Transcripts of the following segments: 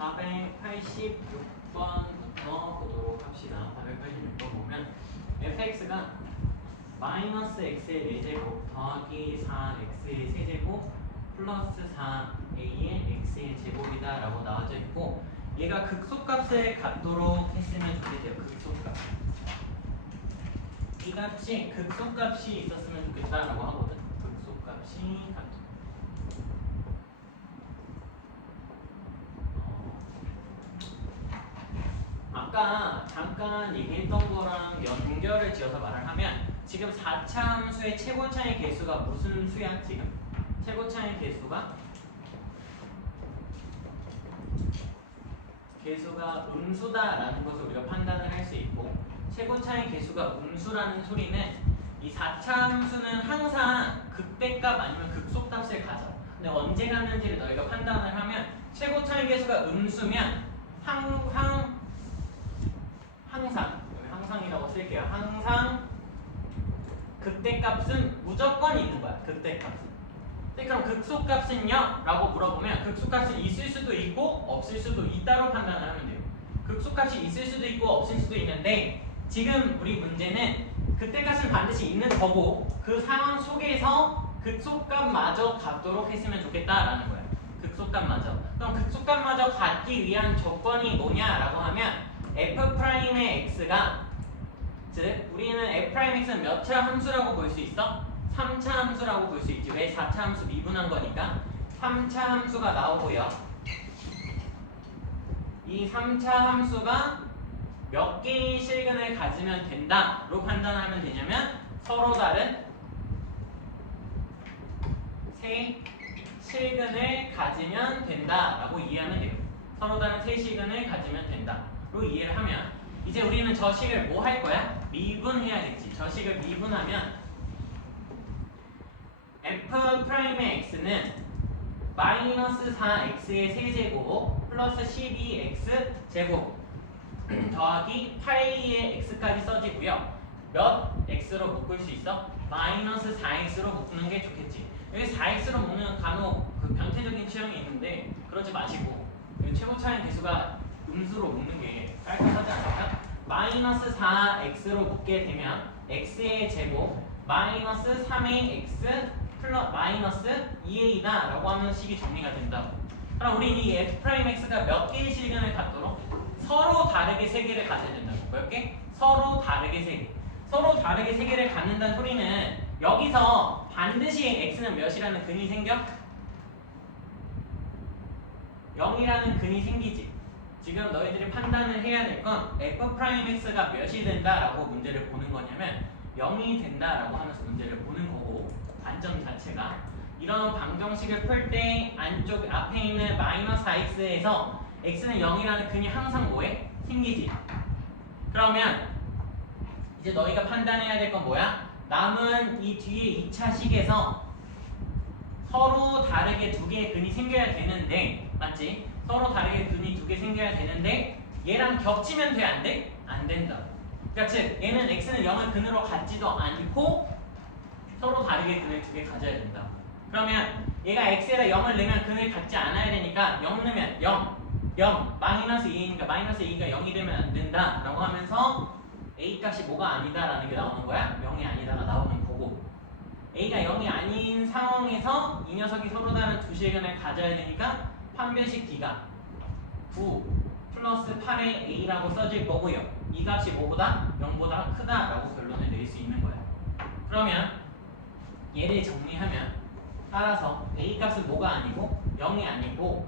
486번부터 보도록 합시다. 486번 보면 fx가 마이너스 x의 4제곱 더하기 4x의 세제곱 플러스 4a의 x의 제곱이다 라고 나와져 있고, 얘가 극소값을 갖도록 했으면 좋겠대요. 극소값. 이 값이 극소값이 있었으면 좋겠다라고 하거든. 극소값이 같도록. 아까 잠깐 얘기했던 거랑 연결을 지어서 말을 하면, 지금 4차 함수의 최고차의 개수가 무슨 수야? 지금 최고차의 개수가 음수다라는 것을 우리가 판단을 할 수 있고, 최고차의 개수가 음수라는 소리는 이 4차 함수는 항상 극대값 아니면 극소값을 가져. 근데 언제 가는지를 너희가 판단을 하면, 최고차의 개수가 음수면 항상, 여기 항상이라고 쓸게요. 항상 극대값은 무조건 있는 거야. 극대값은. 그럼 극소값은요? 라고 물어보면 극소값이 있을 수도 있고 없을 수도 있다로 판단을 하면 돼요. 극소값이 있을 수도 있고 없을 수도 있는데, 지금 우리 문제는 극대값은 반드시 있는 거고, 그 상황 속에서 극소값마저 갖도록 했으면 좋겠다라는 거예요. 극소값마저. 그럼 극소값마저 갖기 위한 조건이 뭐냐라고 하면, f'의 x가, 즉 우리는 f'x는 몇 차 함수라고 볼 수 있어? 3차 함수라고 볼 수 있지. 왜? 4차 함수 미분한 거니까 3차 함수가 나오고요. 이 3차 함수가 몇 개의 실근을 가지면 된다로 판단하면 되냐면, 서로 다른 세 실근을 가지면 된다라고 이해하면 돼요. 서로 다른 세 실근을 가지면 된다로 이해를 하면, 이제 우리는 저 식을 뭐 할 거야? 미분해야겠지. 저 식을 미분하면 f'의 x는 마이너스 4x의 세제곱 플러스 12x 제곱 더하기 8a의 x까지 써지고요. 몇 x로 묶을 수 있어? 마이너스 4x로 묶는 게 좋겠지. 여기 4x로 묶는 간혹 그 변태적인 취향이 있는데, 그러지 마시고 최고차의 개수가 음수로 묶는 게 깔끔하지 않을까? 마이너스 4x로 묶게 되면 x의 제곱 마이너스 3의 x 플러스 마이너스 2a다 라고 하면 식이 정리가 된다고. 그럼 우리 이 f'x가 몇 개의 실근을 갖도록? 서로 다르게 세 개를 갖게 된다고. 몇 개? 서로 다르게 세 개. 서로 다르게 세 개를 갖는다는 소리는, 여기서 반드시 x는 몇이라는 근이 생겨? 0이라는 근이 생기지. 지금 너희들이 판단을 해야 될 건 f'x가 몇이 된다라고 문제를 보는 거냐면 0이 된다라고 하면서 문제를 보는 거고, 관점 자체가 이런 방정식을 풀 때 안쪽 앞에 있는 마이너스 4x에서 x는 0이라는 근이 항상 뭐해? 생기지. 그러면 이제 너희가 판단해야 될 건 뭐야? 남은 이 뒤에 2차 식에서 서로 다르게 두 개의 근이 생겨야 되는데, 맞지? 서로 다르게 근이 두 개 생겨야 되는데, 얘랑 겹치면 돼? 안 돼? 안 된다. 그러니까 즉 얘는 x는 0을 근으로 갖지도 않고 서로 다르게 근을 두 개 가져야 된다. 그러면 얘가 x에다 0을 넣으면 근을 갖지 않아야 되니까 0 넣으면 0 마이너스 2니까 마이너스 2가 0이 되면 안 된다 라고 하면서 a 값이 뭐가 아니다 라는 게 나오는 거야. 0이 아니다가 나오는 거고, a가 0이 아닌 상황에서 이 녀석이 서로 다른 두 실근을 가져야 되니까 판별식 d가 9 플러스 8의 a라고 써질 거고요. 이 값이 뭐보다? 0보다 크다라고 결론을 낼 수 있는 거야. 그러면 얘를 정리하면, 따라서 a 값은 뭐가 아니고 0이 아니고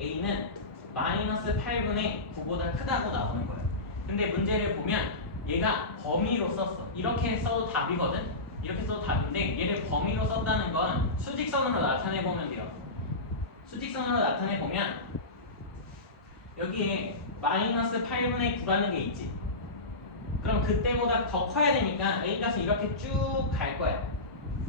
a는 마이너스 8분의 9보다 크다고 나오는 거예요. 근데 문제를 보면 얘가 범위로 썼어. 이렇게 써도 답이거든. 이렇게 써도 답인데, 얘를 범위로 썼다는 건 수직선으로 나타내보면 돼요. 수직선으로 나타내보면 여기에 마이너스 8분의 9라는 게 있지. 그럼 그때보다 더 커야 되니까 a 값은 이렇게 쭉 갈 거야.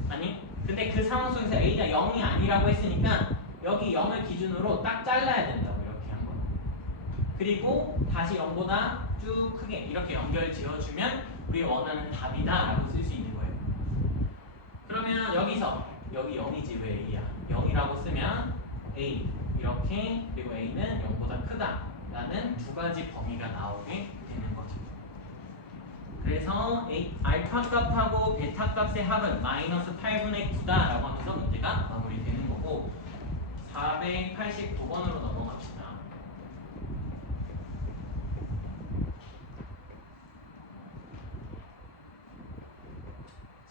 아니? 근데 그 상황 속에서 a가 0이 아니라고 했으니까 여기 0을 기준으로 딱 잘라야 된다고, 이렇게 한 번. 그리고 다시 0보다 쭉 크게 이렇게 연결 지어주면 우리 원하는 답이다 라고 쓸 수 있는 거예요. 그러면 여기서 여기 0이지 왜 a야? 0이라고 쓰면 a 이렇게 그리고 a는 0보다 크다 라는 두 가지 범위가 나오게 되는 거죠. 그래서 알파 값하고 베타 값의 합은 마이너스 8분의 9다 라고 하면서 문제가 마무리되는 거고 489번으로 넘어갑시다.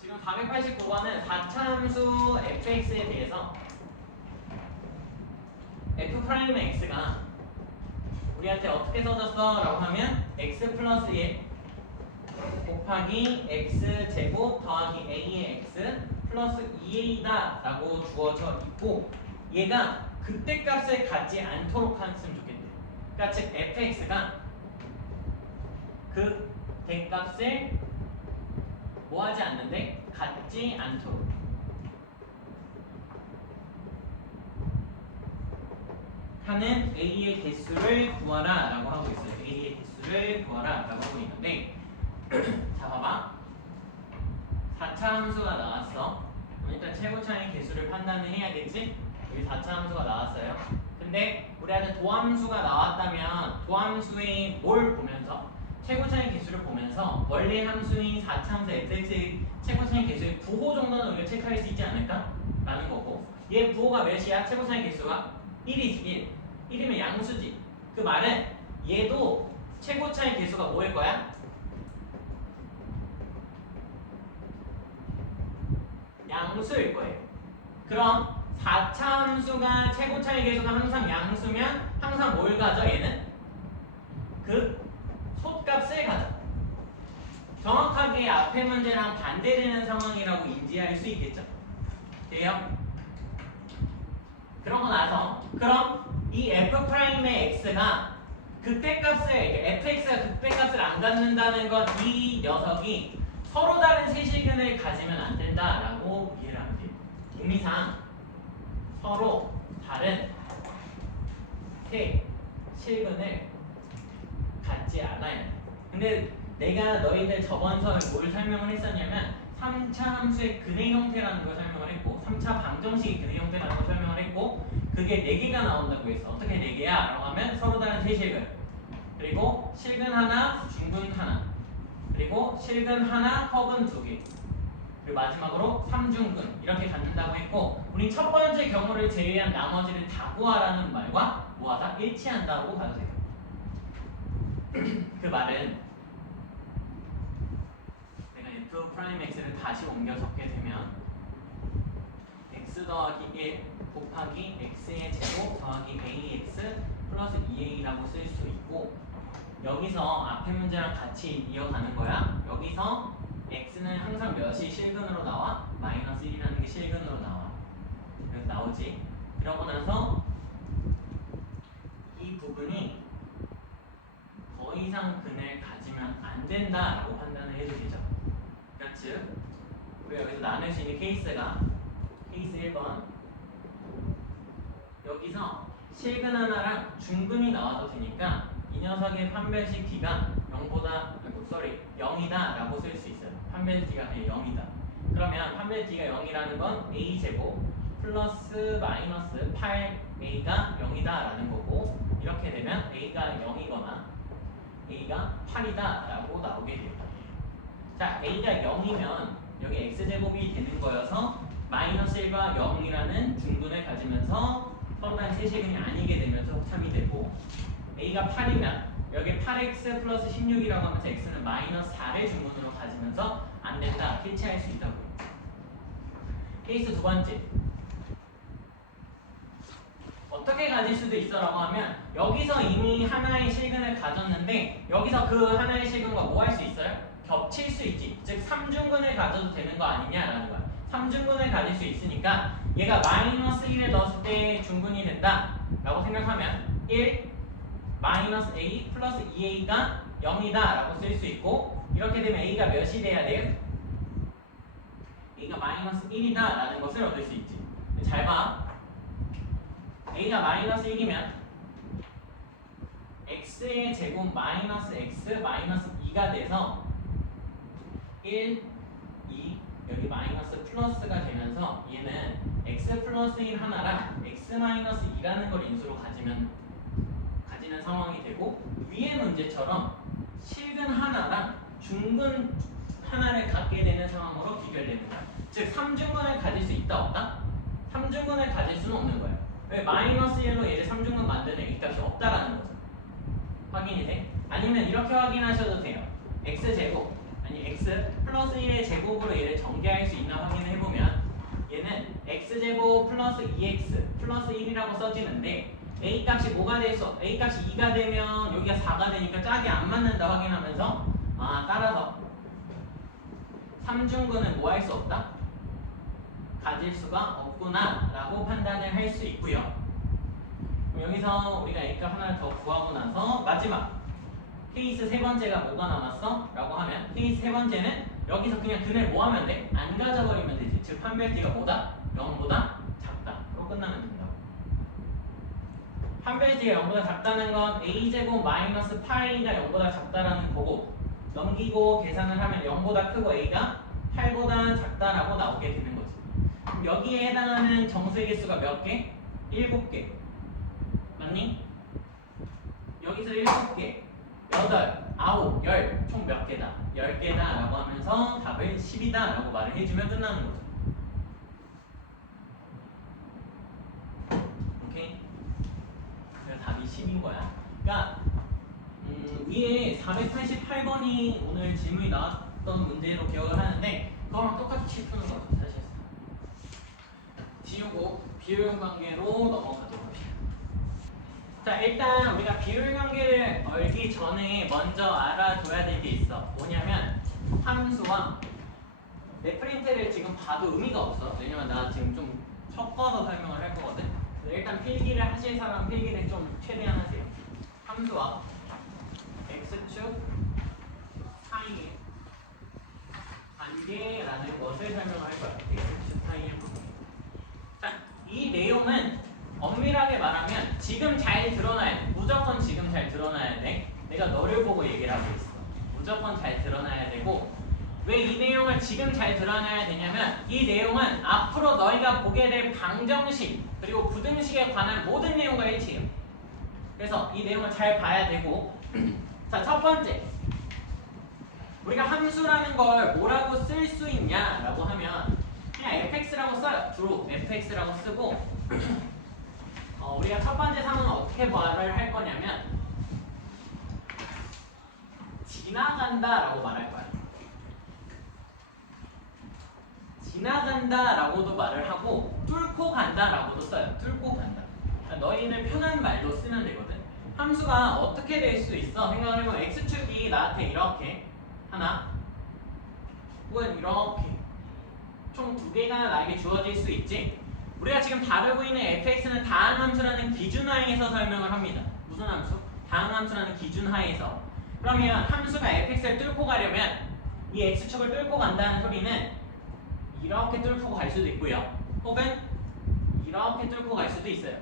지금 489번은 4차 함수 fx에 대해서 f'x가 우리한테 어떻게 써졌어? 라고 하면 x 플러스 1 곱하기 x제곱 더하기 a의 x 플러스 2a다 라고 주어져 있고 얘가 그때 값을 갖지 않도록 했으면 좋겠대요. 그러니까 즉 fx가 그 대값을 뭐 하지 않는데 갖지 않도록 하는 a의 개수를 구하라 라고 하고 있어요. a의 개수를 구하라 라고 하고 있는데 자 봐봐 4차 함수가 나왔어. 그럼 일단 최고차의 개수를 판단을 해야겠지? 여기 4차 함수가 나왔어요. 근데 우리한테 도함수가 나왔다면 도함수의 뭘 보면서 최고차의 개수를 보면서 원래 함수인 4차 함수 fx의 최고차의 개수의 부호 정도는 우리가 체크할 수 있지 않을까? 라는 거고 얘 부호가 몇이야? 최고차의 개수가 1이지 1이면 양수지. 그 말은 얘도 최고차의 개수가 뭐일 거야? 양수일 거예요. 그럼 4차 함수가 최고차의 개수가 항상 양수면 항상 뭘 가져 얘는? 그 솥값을 가져. 정확하게 앞에 문제랑 반대되는 상황이라고 인지할 수 있겠죠? 돼요? 그러고 나서 그럼 이 f'의 x가 극대값을 fx가 극대값을 안 갖는다는 건 이 녀석이 서로 다른 세실근을 가지면 안 된다라고 이해를 하면 돼요. 의미상 서로 다른 세실근을 갖지 않아요. 근데 내가 너희들 저번 서에 뭘 설명을 했었냐면 3차 함수의 근의 형태라는 걸 설명을 했고 3차 방정식의 근의 형태라는 걸 설명을 했고 그게 4개가 나온다고 했어. 어떻게 4개야? 라고 하면 서로 다른 세실근 그리고 실근 하나, 중근 하나 그리고 실근 하나, 허근 2개 그리고 마지막으로 3중근 이렇게 갖는다고 했고 우리 첫 번째 경우를 제외한 나머지를 다 구하라는 말과 뭐하다? 일치한다고 봐도 돼요. 그 말은 내가 f'x를 다시 옮겨 적게 되면 x 더하기 1 곱하기 x의 제곱 더하기 ax 플러스 2a라고 쓸 수 있고 여기서 앞에 문제랑 같이 이어가는 거야. 여기서 x는 항상 몇이 실근으로 나와? 마이너스 1이라는 게 실근으로 나와. 그래서 나오지. 그러고 나서 이 부분이 더 이상 근을 가지면 안 된다라고 판단을 해도 되죠. 그러니까 즉 우리가 여기서 나눌 수 있는 케이스가 케이스 1번 여기서 실근 하나랑 중근이 나와도 되니까 이 녀석의 판별식 d가 0이다 라고 쓸 수 있어요. 판별식 d가 0이다. 그러면 판별식 d가 0이라는 건 a제곱 플러스 마이너스 8a가 0이다 라는 거고 이렇게 되면 a가 0이거나 a가 8이다 라고 나오게 됩니다. 자 a가 0이면 여기 x제곱이 되는 거여서 마이너스 1과 0이라는 중근을 가지면서 서로 다른 세실근이 아니게 되면서 합참이 되고 a가 8이면 여기 8x 플러스 16이라고 하면서 x는 마이너스 4를 중근으로 가지면서 안 된다 캐치할 수 있다고요. 케이스 두 번째 어떻게 가질 수도 있어라고 하면 여기서 이미 하나의 실근을 가졌는데 여기서 그 하나의 실근과 뭐 할 수 있어요? 겹칠 수 있지. 즉 3중근을 가져도 되는 거 아니냐라는 거야. 3중근을 가질 수 있으니까 얘가 마이너스 1을 넣었을 때 중근이 된다 라고 생각하면 1 마이너스 a 플러스 2a가 0이다 라고 쓸 수 있고 이렇게 되면 a가 몇이 돼야 돼요? a가 마이너스 1이다 라는 것을 얻을 수 있지. 잘 봐. a가 마이너스 1이면 x의 제곱 마이너스 x 마이너스 2가 돼서 1, 2 여기 마이너스 플러스가 되면서 얘는 x 플러스 플러스 1 하나랑 x 마이너스 2라는 걸 인수로 가지는 상황이 되고, 위의 문제처럼 실근 하나랑 중근 하나를 갖게 되는 상황으로 귀결되는 거야. 즉 3중근을 가질 수 있다 없다? 3중근을 가질 수는 없는 거야. 왜? 마이너스 1로 얘를 3중근 만드는 이 값이 없다라는 거죠. 확인이 돼? 아니면 이렇게 확인하셔도 돼요. x제곱 아니 x 플러스 1의 제곱으로 얘를 전개할 수 있나 확인을 해보면, 얘는 x제곱 플러스 2x 플러스 1이라고 써지는데, a 값이 뭐가 돼서 a 값이 2가 되면 여기가 4가 되니까 짝이 안 맞는다 확인하면서, 따라서 3중근은 뭐 할 수 없다? 가질 수가 없구나 라고 판단을 할 수 있고요. 그럼 여기서 우리가 A값 하나를 더 구하고 나서 마지막 케이스 세 번째가 뭐가 남았어? 라고 하면, 케이스 세 번째는 여기서 그냥 근을 뭐 하면 돼? 안 가져버리면 되지. 즉 판별티가 뭐다? 0보다 작다. 그럼 끝나면 된다고. 판별티가 0보다 작다는 건 a제곱 마이너스 8a가 0보다 작다라는 거고, 넘기고 계산을 하면 0보다 크고 a가 8보다 작다라고 나오게 되는 거지. 그럼 여기에 해당하는 정수의 개수가 몇 개? 7개. 맞니? 여기서 7개, 8, 9, 10, 총 몇 개다? 10개다 라고 하면서 답을 10이다 라고 말을 해주면 끝나는 거죠. 오케이? 그래서 답이 10인 거야. 그러니까 위에 488번이 오늘 질문이 나왔던 문제로 기억을 하는데, 그거랑 똑같이 푸는 거죠. 사실상 지우고 비율 관계로 넘어가도록 합시다. 자, 일단 우리가 비율 관계를 알기 전에 먼저 알아둬야 될 게 있어. 뭐냐면 함수와 레프린트를 지금 봐도 의미가 없어. 왜냐면 나 지금 좀 섞어서 설명을 할 거거든. 일단 필기를 하실 사람 필기를 좀 최대한 하세요. 함수와 x축 사이의 관계라는 것을 설명할 거야. x축 사이의 관계. 자, 이 내용은 엄밀하게 말하면 지금 잘 드러나야 돼. 무조건 지금 잘 드러나야 돼. 내가 너를 보고 얘기를 하고 있어. 무조건 잘 드러나야 되고, 왜 이 내용을 지금 잘 드러나야 되냐면, 이 내용은 앞으로 너희가 보게 될 방정식 그리고 부등식에 관한 모든 내용과 일치해요. 그래서 이 내용을 잘 봐야 되고, 자, 첫 번째, 우리가 함수라는 걸 뭐라고 쓸 수 있냐라고 하면 그냥 fx라고 써요. 주로 fx라고 쓰고, 우리가 첫 번째 상황은 어떻게 말을 할 거냐면 지나간다라고 말할 거야. 지나간다라고도 말을 하고 뚫고 간다라고도 써요. 뚫고 간다. 그러니까 너희는 편한 말로 쓰면 되거든. 함수가 어떻게 될 수 있어? 생각을 해보면 x축이 나한테 이렇게 하나 혹은 이렇게 총 2개가 나에게 주어질 수 있지. 우리가 지금 다루고 있는 fx는 다항함수라는 기준하에서 설명을 합니다. 무슨 함수? 다항함수라는 기준하에서. 그러면 함수가 fx를 뚫고 가려면 이 x축을 뚫고 간다는 소리는 이렇게 뚫고 갈 수도 있고요. 혹은 이렇게 뚫고 갈 수도 있어요.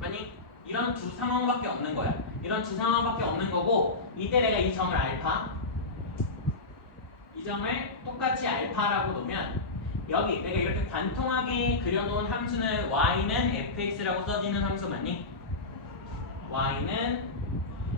아니, 이런 두 상황밖에 없는 거야. 이런 두 상황밖에 없는 거고, 이때 내가 이 점을 알파, 이 점을 똑같이 알파라고 놓으면 여기 내가 이렇게 관통하게 그려놓은 함수는 y는 fx라고 써지는 함수 맞니? y는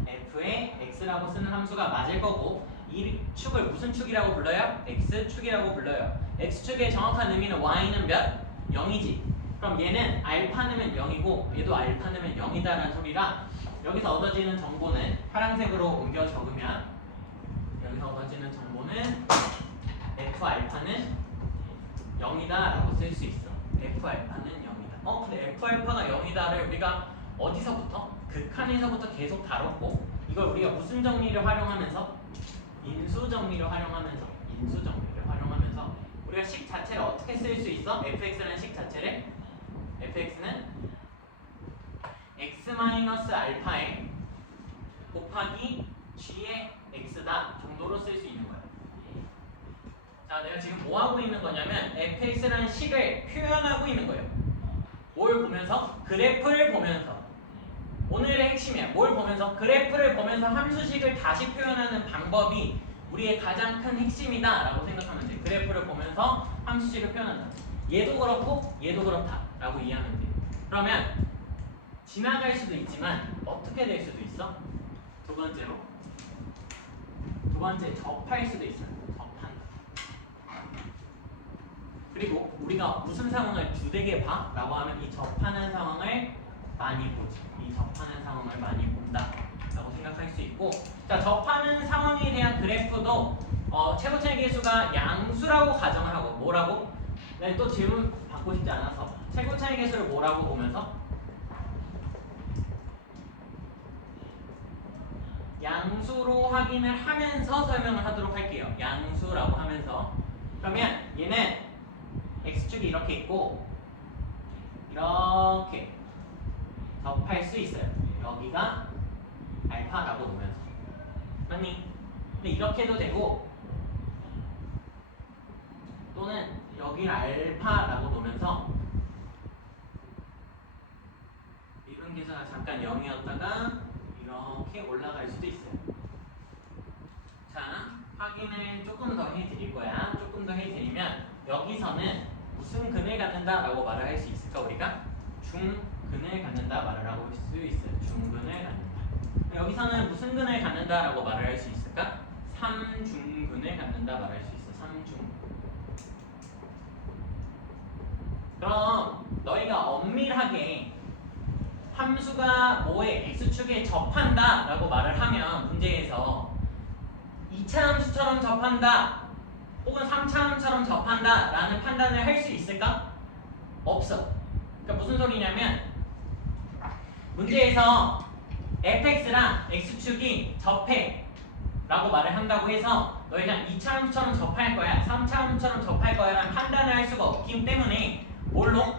f의 x라고 쓰는 함수가 맞을 거고, 이 축을 무슨 축이라고 불러요? x축이라고 불러요. x축의 정확한 의미는 y는 몇? 0이지. 그럼 얘는 알파 넣으면 0이고 얘도 알파 넣으면 0이다라는 소리라, 여기서 얻어지는 정보는 파란색으로 옮겨 적으면 여기서 얻어지는 정보는 f 알파는 0이다 라고 쓸 수 있어. f 알파는 0이다. 근데 f 알파가 0이다를 우리가 어디서부터? 극한에서부터 계속 다뤘고, 이걸 우리가 무슨 정리를 활용하면서? 인수 정리를 활용하면서 우리가 식 자체를 어떻게 쓸 수 있어? fx라는 식 자체를 fx는 x-알파에 곱하기 g의 x다 정도로 쓸 수 있는 거야. 자, 내가 지금 뭐 하고 있는 거냐면 fx라는 식을 표현하고 있는 거예요. 뭘 보면서? 그래프를 보면서. 오늘의 핵심이야. 뭘 보면서? 그래프를 보면서 함수식을 다시 표현하는 방법이 우리의 가장 큰 핵심이다 라고 생각하면 돼. 그래프를 보면서 함수식을 표현한다. 얘도 그렇고 얘도 그렇다. 라고 이해하면 돼. 그러면 지나갈 수도 있지만 어떻게 될 수도 있어? 두 번째로 두 번째 접할 수도 있어요. 접한다. 그리고 우리가 무슨 상황을 두되게 봐? 라고 하면 이 접하는 상황을 많이 보지. 이 접하는 상황을 많이 본다 라고 생각할 수 있고, 자, 접하는 상황에 대한 그래프도 최고차의 계수가 양수라고 가정을 하고, 뭐라고? 네, 또 질문 받고 싶지 않아서 최고차의 계수를 뭐라고 보면서 양수로 확인을 하면서 설명을 하도록 할게요. 양수라고 하면서. 그러면 얘는 x축이 이렇게 있고 이렇게 접할 수 있어요. 여기가 알파라고 놓으면서. 맞니? 근데 이렇게도 되고 또는 여기를 알파라고 놓으면서 이런 계수가 잠깐 0이었다가 이렇게 올라갈 수도 있어요. 자, 확인을 조금 더 해드릴 거야. 조금 더 해드리면 여기서는 무슨 근을 갖는다라고 말을 할 수 있을까? 우리가 중근을 갖는다 말을 하고 할 수 있어요. 중근을 갖는다. 여기서는 무슨 근을 갖는다라고 말을 할 수 있을까? 3중근을 갖는다 말할 수 있어. 3중근. 그럼 너희가 엄밀하게 함수가 뭐에 x축에 접한다 라고 말을 하면 문제에서 2차 함수처럼 접한다 혹은 3차 함수처럼 접한다 라는 판단을 할 수 있을까? 없어. 그러니까 무슨 소리냐면 문제에서 fx랑 x축이 접해 라고 말을 한다고 해서 너희가 2차 함수처럼 접할 거야 3차 함수처럼 접할 거야 라는 판단을 할 수가 없기 때문에 뭘로?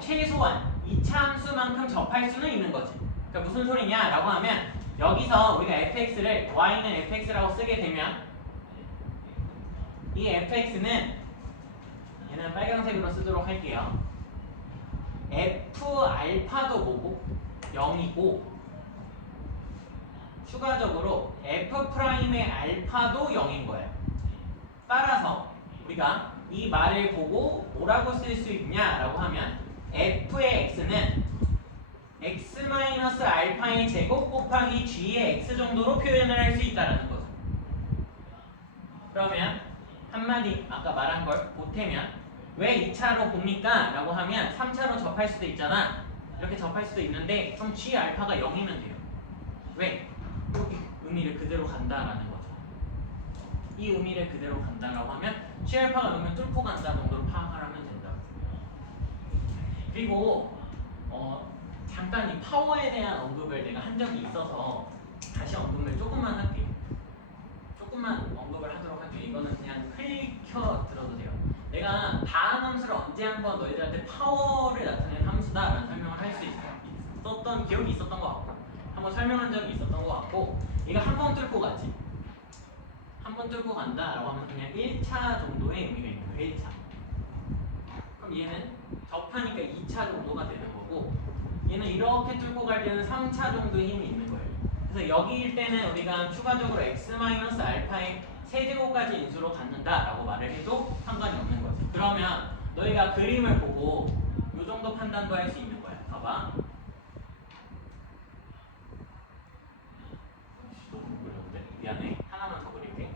최소한 2차 함수만큼 접할 수는 있는 거지. 그러니까 무슨 소리냐 라고 하면 여기서 우리가 fx를 y는 fx라고 쓰게 되면 이 fx는 얘는 빨간색으로 쓰도록 할게요. f 알파도 뭐고? 0이고 추가적으로 f 프라임의 알파도 0인 거예요. 따라서 우리가 이 말을 보고 뭐라고 쓸 수 있냐라고 하면 f의 x는 x-알파의 제곱 곱하기 g의 x 정도로 표현을 할 수 있다는 거죠. 그러면 한마디 아까 말한 걸 보태면 왜 2차로 봅니까? 라고 하면 3차로 접할 수도 있잖아. 이렇게 접할 수도 있는데 그럼 g알파가 0이면 돼요. 왜? 여기 의미를 그대로 간다라는 거죠. 이 의미를 그대로 간다라고 하면 g알파가 넣으면 뚫고 간다 정도로 파악을 하면 된다고. 그리고 잠깐 이 파워에 대한 언급을 내가 한 적이 있어서 다시 언급을 조금만 할게요. 조금만 언급을 하도록 할게요. 이거는 그냥 클릭혀 들어도 돼요. 내가 다음 함수를 언제 한번 너희들한테 파워를 나타내는 함수다라는 설명을 할 수 있었던 기억이 있었던 것 같고 한번 설명한 적이 있었던 것 같고 얘가 한 번 뚫고 가지. 한 번 뚫고 간다라고 하면 그냥 1차 정도의 의미가 있는 거예요. 1차. 그럼 얘는 접하니까 2차 정도가 되는 거고 얘는 이렇게 뚫고 갈 때는 3차 정도의 힘이 있는 거예요. 그래서 여기일 때는 우리가 추가적으로 x-알파의 세제곱까지 인수로 갖는다라고 말을 해도 상관이 없는 거지. 그러면 너희가 그림을 보고 이 정도 판단도 할 수 있는 거야. 봐봐. 너무 그렸는데? 미안해. 하나만 더 그릴게.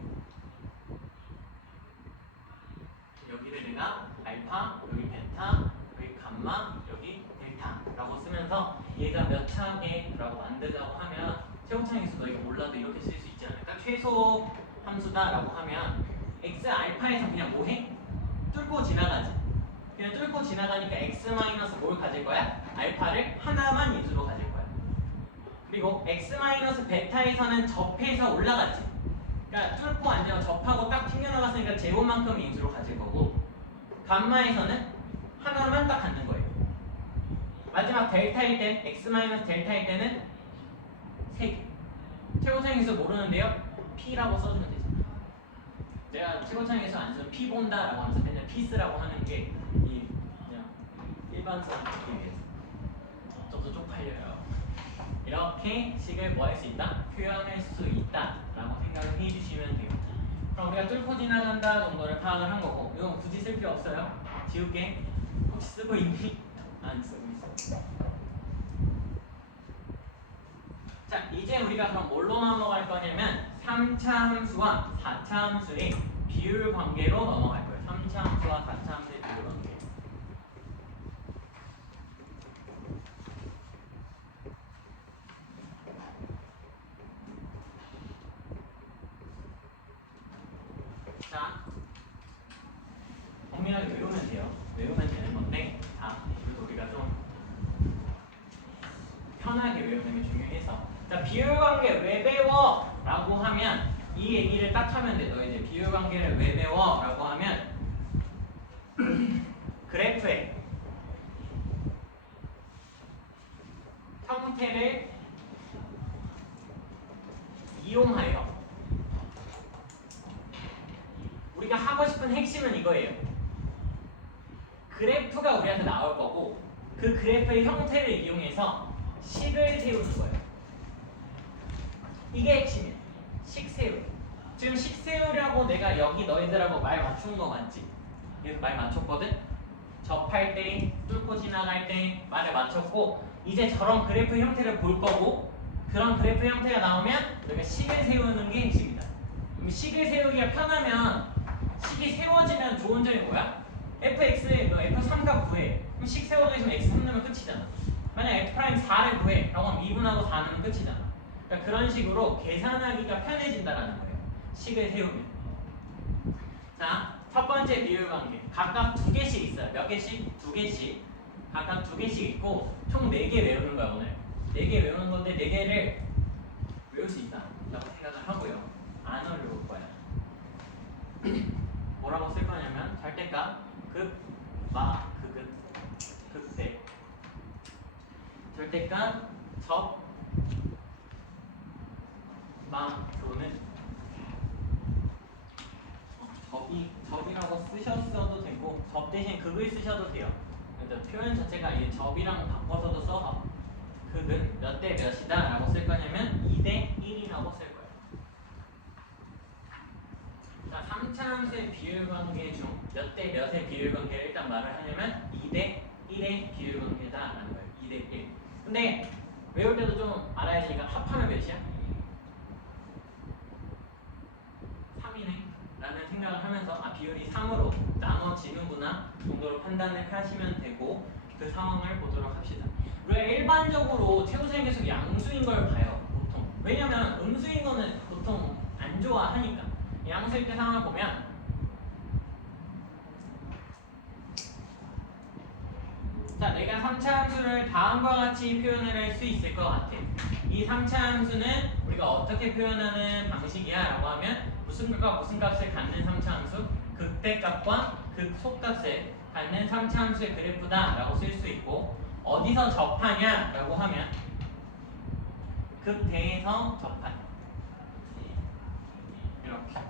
여기를 내가 알파, 여기 베타, 여기 감마, 여기 델타라고 쓰면서 얘가 몇 차계라고 만들자고 하면 최고차에서 너희가 몰라도 이렇게 쓸 수 있지 않을까? 최소 함수다라고 하면 x 알파에서 그냥 뭐해? 뚫고 지나가지. 그냥 뚫고 지나가니까 x 마이너스 뭘 가질 거야? 알파를 하나만 인수로 가질 거야. 그리고 x 마이너스 베타에서는 접해서 올라갔지. 그러니까 뚫고 앉아 접하고 딱 튕겨나갔으니까 제곱만큼 인수로 가질 거고 감마에서는 하나만 딱 갖는 거예요. 마지막 델타일 땐 x 마이너스 델타일 때는 3개. 최고차항에서 모르는데요? P라고 써주면 되죠. 제가 최고차항에서 안 쓰면 P 본다라고 하면서 맨날 P 쓰라고 하는 게 이 그냥 일반 사람 느낌이에요. 저도 쪽팔려요. 이렇게 식을 뭐 할 수 있다? 표현할 수 있다라고 생각을 해주시면 돼요. 그럼 우리가 뚫고 지나간다 정도를 파악을 한 거고 이건 굳이 쓸 필요 없어요. 지울게. 혹시 쓰고 있니? 안 쓰고 있어. 자, 이제 우리가 그럼 뭘로 넘어갈 거냐면 3차 함수와 4차 함수의 비율 관계로 넘어갈 거예요. 3차 함수와 4차 함수의 비율 관계. 자, 정밀하게 외우면 돼요. 외우면 되는 건데, 우리가 좀 편하게 외우는 게 중요해서. 자, 비율관계 왜 배워? 라고 하면 이 얘기를 딱 하면 돼. 너 이제 비율관계를 왜 배워? 라고 하면 그래프의 형태를 이용하여 우리가 하고 싶은 핵심은 이거예요. 그래프가 우리한테 나올 거고 그 그래프의 형태를 이용해서 식을 세우는 거예요. 이게 핵심이야. 식 세우. 지금 식 세우려고 내가 여기 너희들하고 말 맞춘 거 맞지? 그래서 말 맞췄거든? 접할 때, 뚫고 지나갈 때 말을 맞췄고 이제 저런 그래프 형태를 볼 거고 그런 그래프 형태가 나오면 너희가 식을 세우는 게 핵심이다. 그럼 식을 세우기가 편하면 식이 세워지면 좋은 점이 뭐야? fx에 너 f3가 9해. 그럼 식 세워져 있으면 x3 넣으면 끝이잖아. 만약 f'4를 구해 라고 하면 2분하고 4 넣으면 끝이잖아. 그러니까 그런 식으로 계산하기가 편해진다라는 거예요. 식을 세우면. 자, 첫 번째 비율 관계. 각각 2개씩 있어요. 몇 개씩? 2개씩. 각각 2개씩 있고 총 4개 외우는 거야 오늘. 4개 외우는 건데 4개를 외울 수 있다 라고 생각을 하고요. 안 어려울 거야. 뭐라고 쓸 거냐면 절대값, 극, 마, 극은, 극대. 절대값, 접, 마, 교는 접이라고 쓰셨어도 되고 접 대신 극을 쓰셔도 돼요. 그러니까 표현 자체가 이 접이랑 바꿔서도 써서 극은 몇 대 몇이다 라고 쓸 거냐면 2대 1이라고 쓸 거예요. 자, 3차 함수의 비율 관계 중 몇 대 몇의 비율 관계를 일단 말을 하냐면 2대 1의 비율 관계다 라는 거예요. 2대 1. 근데 외울 때도 좀 알아야 되니까 합하면 몇이야? 3이네 라는 생각을 하면서 비율이 3으로 나눠지는구나 정도로 판단을 하시면 되고 그 상황을 보도록 합시다. 우리가 일반적으로 최우선 계속 양수인 걸 봐요. 보통. 왜냐면 음수인 거는 보통 안 좋아하니까. 양수일 때 상황을 보면 자, 내가 3차 함수를 다음과 같이 표현을 할 수 있을 것 같아. 이 3차 함수는 우리가 어떻게 표현하는 방식이야? 라고 하면 무슨 값과 무슨 값을 갖는 3차 함수? 극대값과 극소값을 갖는 3차 함수의 그래프다 라고 쓸 수 있고 어디서 접하냐? 라고 하면 극대에서 접하냐. 이렇게.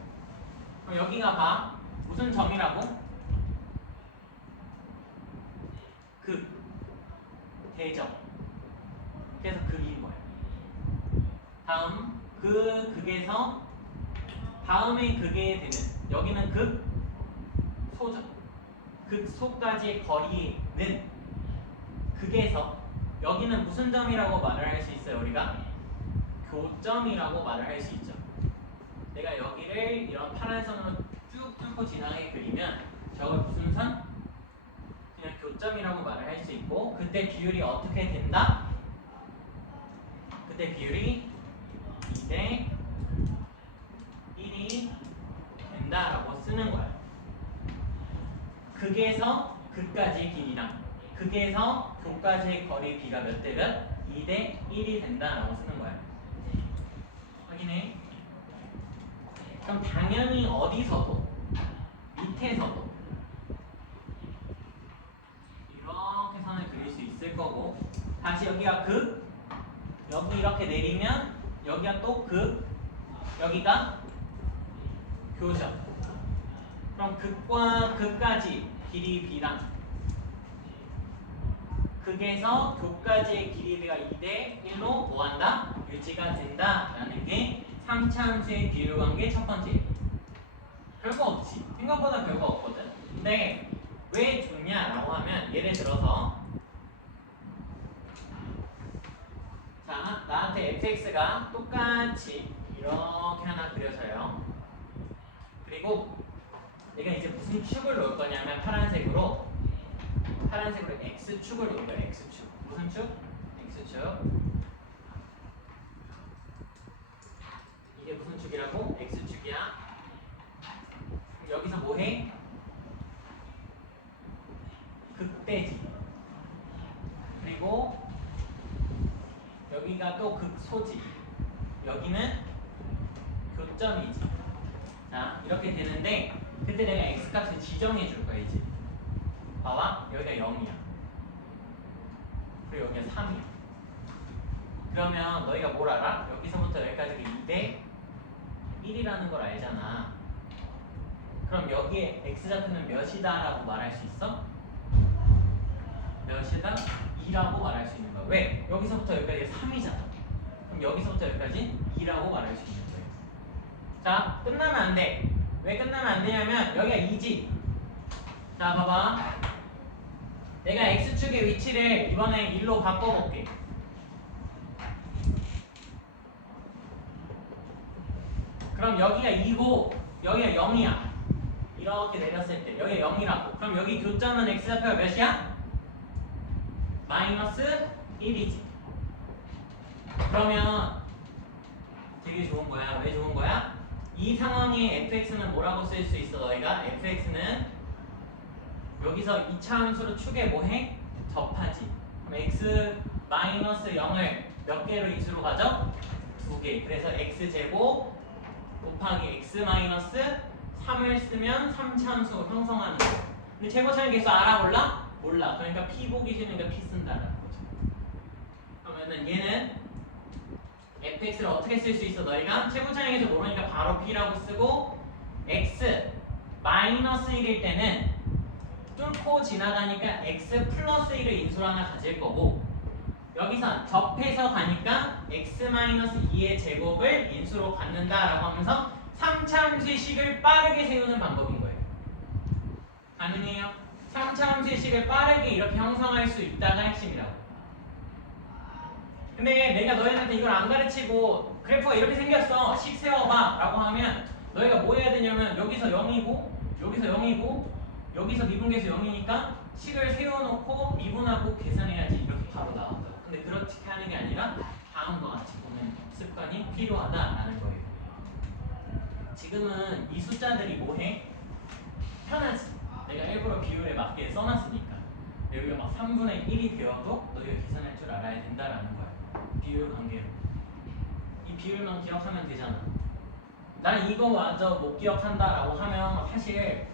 그럼 여기가 봐. 무슨 점이라고? 극, 대점. 그래서 극인 거예요. 다음, 그 극에서 다음의 극에 되는 여기는 극, 소점. 극소까지의 거리는 극에서 여기는 무슨 점이라고 말을 할 수 있어요? 우리가 교점이라고 말을 할 수 있죠. 내가 여기를 이런 파란 선으로 쭉 뚫고 지나게 그리면 저걸 무슨 선? 그냥 교점이라고 말을 할 수 있고 그때 비율이 어떻게 된다? 그때 비율이 2대 1이 된다라고 쓰는 거야. 극에서 극까지의 길이랑 극에서 교까지의 거리 비가 몇 대 몇? 2대 1이 된다라고 쓰는 거야. 확인해. 그럼 당연히 어디서도 밑에서도 이렇게 선을 그릴 수 있을 거고 다시 여기가 극 여기 이렇게 내리면 여기가 또 극 여기가 교점. 그럼 극과 극까지 길이 b랑 극에서 교까지의 길이 b가 2대 1로 뭐한다? 유지가 된다라는 게 3차 함수의 비율 관계 첫 번째. 별거 없지. 생각보다 별거 없거든. 근데 왜 좋냐라고 하면 예를 들어서 나한테 fx가 똑같이 이렇게 하나 그려져요. 그리고 내가 이제 무슨 축을 놓을 거냐면 파란색으로 x축을 놓을 거예요. x축. 무슨 축? x축. 이게 무슨 축이라고? x축이야. 여기서 뭐해? 극대지. 그리고 여기가 또 극소지. 여기는 교점이지. 자, 이렇게 되는데 그때 내가 x값을 지정해 줄 거야 이제. 봐봐, 여기가 0이야. 그리고 여기가 3이야. 그러면 너희가 뭘 알아? 여기서부터 여기까지가 2대 1이라는 걸 알잖아. 그럼 여기에 x좌표는 몇이다 라고 말할 수 있어? 몇이다? 2라고 말할 수 있는 거야. 왜? 여기서부터 여기까지 3이잖아. 그럼 여기서부터 여기까지 2라고 말할 수 있는 거예요. 자, 끝나면 안 돼. 왜 끝나면 안 되냐면 여기가 2지. 자, 봐봐. 내가 x축의 위치를 이번에 1로 바꿔볼게. 그럼 여기가 2고 여기가 0이야. 이렇게 내렸을 때 여기가 0이라고. 그럼 여기 교점은 x좌표가 몇이야? 마이너스 1이지. 그러면 되게 좋은 거야. 왜 좋은 거야? 이 상황에 fx는 뭐라고 쓸 수 있어? 너희가 fx는 여기서 2차 함수로 축에 뭐해? 접하지. 그럼 x 마이너스 0을 몇 개로 인수로 가져? 2개. 그래서 x제곱 곱하기 x 마이너스 3을 쓰면 3차 함수 형성하는 거. 근데 최고차는 계수 알아 몰라? 몰라. 그러니까 p 보기 싫으니까 p 쓴다는 거죠. 그러면은 얘는 fx를 어떻게 쓸 수 있어? 너희가 최고차량에서 모르니까 바로 p라고 쓰고 x 마이너스 1일 때는 뚫고 지나가니까 x 플러스 1을 인수로 하나 가질 거고 여기서 접해서 가니까 x 마이너스 2의 제곱을 인수로 갖는다라고 하면서 3차 함수의 식을 빠르게 세우는 방법인 거예요. 가능해요? 3차 함수의 식을 빠르게 이렇게 형성할 수 있다가 핵심이라고. 근데 내가 너희한테 이걸 안 가르치고 그래프가 이렇게 생겼어. 식 세워봐 라고 하면 너희가 뭐 해야 되냐면 여기서 0이고 여기서 0이고 여기서 미분계수 0이니까 식을 세워놓고 미분하고 계산해야지 이렇게 바로 나온다고. 근데 그렇게 하는 게 아니라 다음과 같이 보는 습관이 필요하다라는 거예요. 지금은 이 숫자들이 뭐해? 편하지. 내가 일부러 비율에 맞게 써놨으니까. 여기가 막 3분의 1이 되어도 너희가 계산할 줄 알아야 된다라는 거야. 비율 관계로. 이 비율만 기억하면 되잖아. 난 이거마저 못 기억한다라고 하면 사실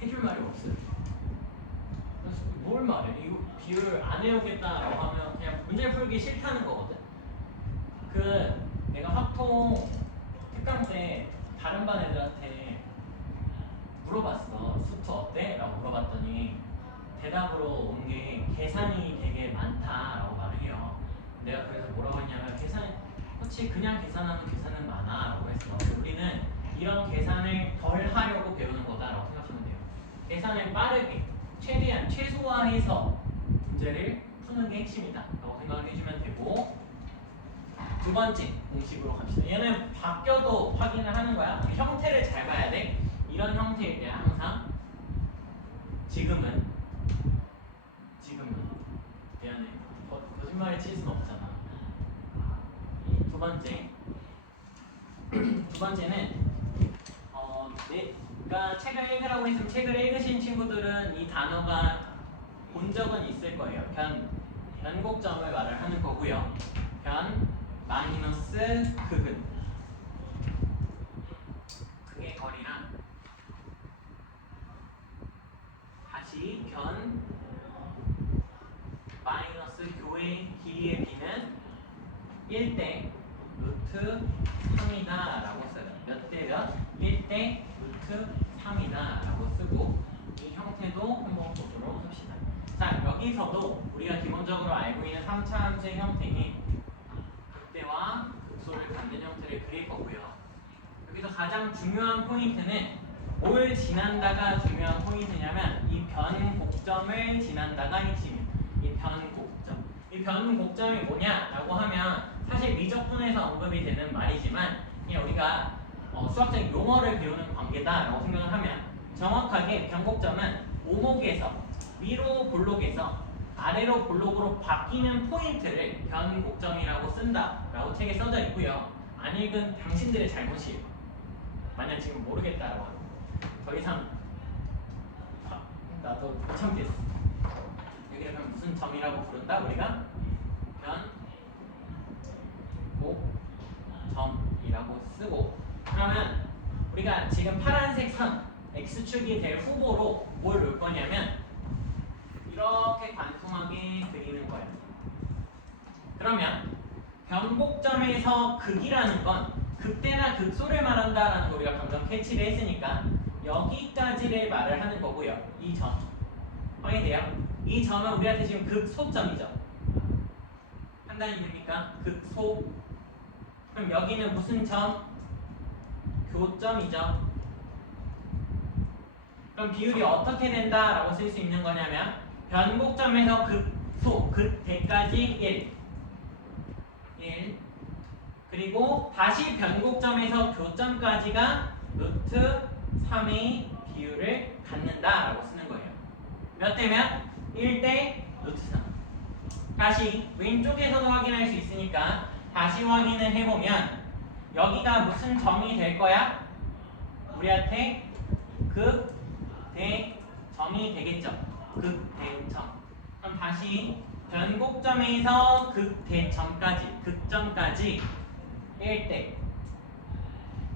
해줄 말이 없어요. 그래서 뭘 말해? 이거 비율 안 외우겠다라고 하면 그냥 문제 풀기 싫다는 거거든. 그 내가 확통 특강 때 다른 반 애들한테 물어봤어. 수트 어때? 라고 물어봤더니 대답으로 온 게 계산이 되게 많다라고 말을 해요. 내가 그래서 뭐라고 했냐면 그렇지 그냥 계산하면 계산은 많아 라고 했어. 우리는 이런 계산을 덜 하려고 배우는 거다라고 생각하면 돼요. 계산을 빠르게 최대한 최소화해서 문제를 푸는 게 핵심이다 라고 생각을 해주면 되고 두 번째 공식으로 갑시다. 얘는 바뀌어도 확인을 하는 거야. 형태를 잘 봐야 돼. 이런 형태일 때 항상 지금은 미안해. 거짓말을 칠 수는 없잖아. 두 번째는 내가 책을 읽으라고 했으면 책을 읽으신 친구들은 이 단어가 본 적은 있을 거예요. 변곡점을 말을 하는 거고요. 마이너스 극은 극의 거리랑 다시 마이너스 교의 길이의 비는 1대 루트 3이다 라고 써요. 몇 대 몇? 1대 루트 3이다 라고 쓰고 이 형태도 한번 보도록 합시다. 자, 여기서도 우리가 기본적으로 알고 있는 3차 함수의 형태인 극대와 극소를 갖는 형태를 그릴 거고요. 여기서 가장 중요한 포인트는 뭘 지난다가 중요한 포인트냐면 이 변곡점을 지난다가 핵심이에요. 이 변곡점. 이 변곡점이 뭐냐라고 하면 사실 미적분에서 언급이 되는 말이지만 그냥 우리가 수학적 용어를 배우는 관계다라고 생각을 하면 정확하게 변곡점은 오목에서 위로 볼록에서 아래로 볼록으로 바뀌는 포인트를 변곡점이라고 쓴다라고 책에 써져 있고요. 안 읽은 당신들의 잘못이에요. 만약 지금 모르겠다라고 하면 더 이상 나도 못 참겠어. 여기를 그럼 무슨 점이라고 부른다? 우리가 변곡점이라고 쓰고 그러면 우리가 지금 파란색 선 X축이 될 후보로 뭘 놓을 거냐면 이렇게 관통하게 그리는 거예요. 그러면 변곡점에서 극이라는 건 극대나 극소를 말한다라는 거 우리가 방금 캐치를 했으니까 여기까지를 말을 하는 거고요. 이 점 확인돼요? 이 점은 우리한테 지금 극소점이죠. 판단이 됩니까? 극소. 그럼 여기는 무슨 점? 교점이죠. 그럼 비율이 어떻게 된다라고 쓸 수 있는 거냐면 변곡점에서 극소, 극대까지 1 그리고 다시 변곡점에서 교점까지가 루트 3의 비율을 갖는다라고 쓰는 거예요. 몇 대면? 1대 루트 3. 다시 왼쪽에서도 확인할 수 있으니까 다시 확인을 해보면 여기가 무슨 점이 될 거야? 우리한테 극대점이 되겠죠. 극대점. 그럼 다시 변곡점에서 극대점까지, 극점까지 1대.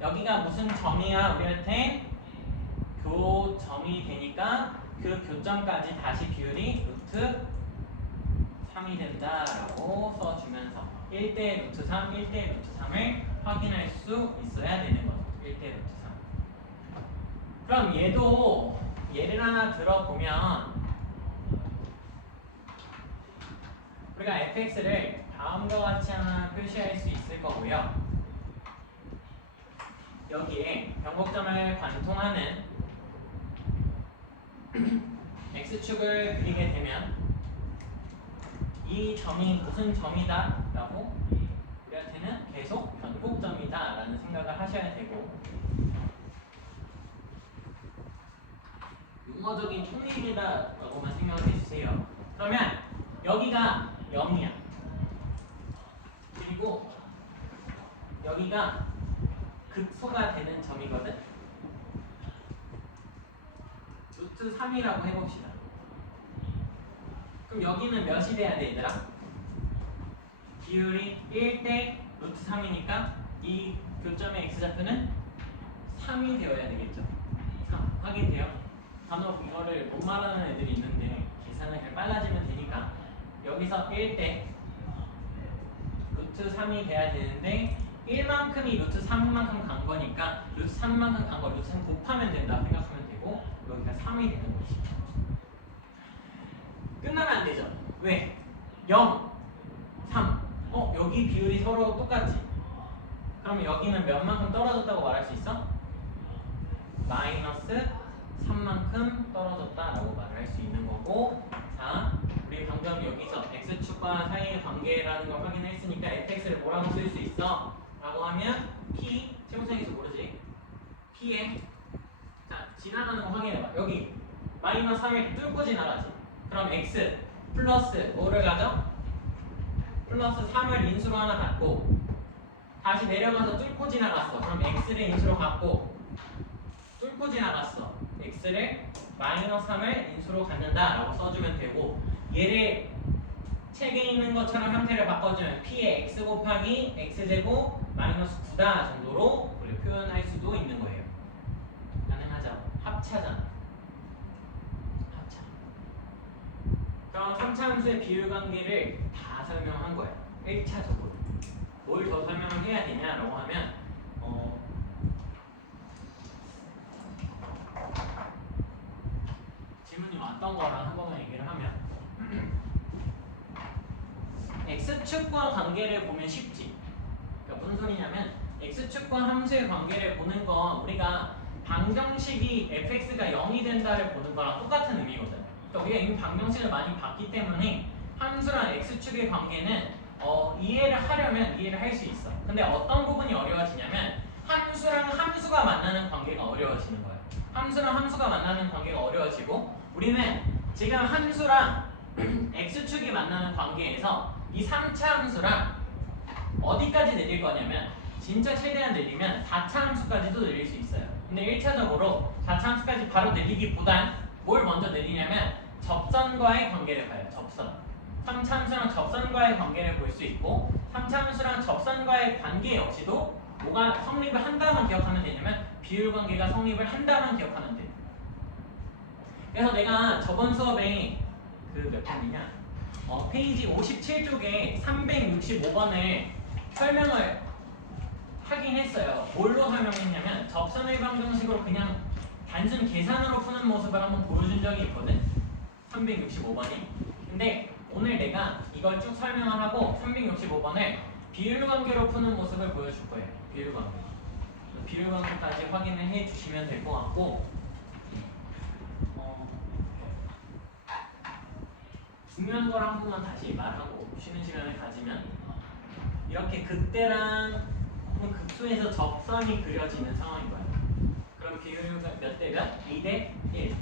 여기가 무슨 점이야? 우리한테 교점이 되니까 그 교점까지 다시 비율이 루트 3이 된다라고 써주면서 1대 루트 3, 1대 루트 3을 확인할 수 있어야 되는 거죠. 1대 루트 3. 그럼 얘도 예를 하나 들어보면 우리가 fx를 다음과 같이 하나 표시할 수 있을 거고요. 여기에 변곡점을 관통하는 x축을 그리게 되면 이 점이 무슨 점이다 라고 우리한테는 계속 변곡점이다 라는 생각을 하셔야 되고 용어적인 통일이다 라고만 생각을 해주세요. 그러면 여기가 0이야. 그리고 여기가 극소가 되는 점이거든. 루트 3이라고 해봅시다. 그럼 여기는 몇이 돼야 돼 얘들아? 비율이 1대 루트 3이니까 이 교점의 x좌표는 3이 되어야 되겠죠. 3 확인돼요? 간혹 이거를 못 말하는 애들이 있는데 계산을 그냥 빨라지면 되니까 여기서 1대 루트 3이 돼야 되는데 1만큼이 루트 3만큼 간 거니까 루트 3만큼 간 거 루트 3 곱하면 된다 생각하면 되고 여기가 3이 되는 거지. 끝나면 안 되죠. 왜? 0, 3. 여기 비율이 서로 똑같지. 그럼 여기는 몇 만큼 떨어졌다고 말할 수 있어? 마이너스 3만큼 떨어졌다라고 말을 할 수 있는 거고 자, 우리 방금 여기서 x축과 사이의 관계라는 걸 확인했으니까 fx를 뭐라고 쓸 수 있어? 라고 하면 p, 채무상에서 모르지? p에 자, 지나가는 거 확인해봐. 여기 마이너스 3을 뚫고 지나가지. 그럼 x 플러스 뭐를 가져? 플러스 3을 인수로 하나 갖고 다시 내려가서 뚫고 지나갔어. 그럼 x를 인수로 갖고 뚫고 지나갔어. x를 마이너스 3을 인수로 갖는다 라고 써주면 되고 얘를 책에 있는 것처럼 형태를 바꿔주면 p의 x 곱하기 x제곱 마이너스 9다 정도로 우리 표현할 수도 있는 거예요. 가능하죠? 합차잖아. 합차. 그럼 3차 함수의 비율 관계를 다 설명한 거예요. 1차적으로. 뭘 더 설명을 해야 되냐라고 하면 질문이 왔던 거랑 한 번만 얘기를 하면 x축과 관계를 보면 쉽지. 그러니까 무슨 소리냐면 x축과 함수의 관계를 보는 건 우리가 방정식이 fx가 0이 된다를 보는 거랑 똑같은 의미거든. 그러니까 우리가 이미 방정식을 많이 봤기 때문에 함수랑 x축의 관계는 이해를 하려면 이해를 할 수 있어. 근데 어떤 부분이 어려워지냐면 함수랑 함수가 만나는 관계가 어려워지는 거예요. 함수랑 함수가 만나는 관계가 어려워지고 우리는 지금 함수랑 x축이 만나는 관계에서 이 3차 함수랑 어디까지 내릴 거냐면 진짜 최대한 내리면 4차 함수까지도 내릴 수 있어요. 근데 1차적으로 4차 함수까지 바로 내리기보단 뭘 먼저 내리냐면 접선과의 관계를 봐요. 접선. 3차 함수랑 접선과의 관계를 볼 수 있고 3차 함수랑 접선과의 관계 역시도 뭐가 성립을 한다만 기억하면 되냐면 비율 관계가 성립을 한다만 기억하면 돼요. 그래서 내가 저번 수업에 그 몇 편이냐 페이지 57쪽에 365번을 설명을 하긴 했어요. 뭘로 설명했냐면 접선의 방정식으로 그냥 단순 계산으로 푸는 모습을 한번 보여준 적이 있거든. 365번이. 근데 오늘 내가 이걸 쭉 설명을 하고 365번을 비율 관계로 푸는 모습을 보여줄 거예요. 비율 관계. 비율 관계까지 확인을 해 주시면 될 것 같고 중요한 걸 한 번만 다시 말하고 쉬는 시간을 가지면 이렇게 극대랑 극소에서 접선이 그려지는 상황인 거예요. 그럼 비율가 몇 대 몇? 2대 1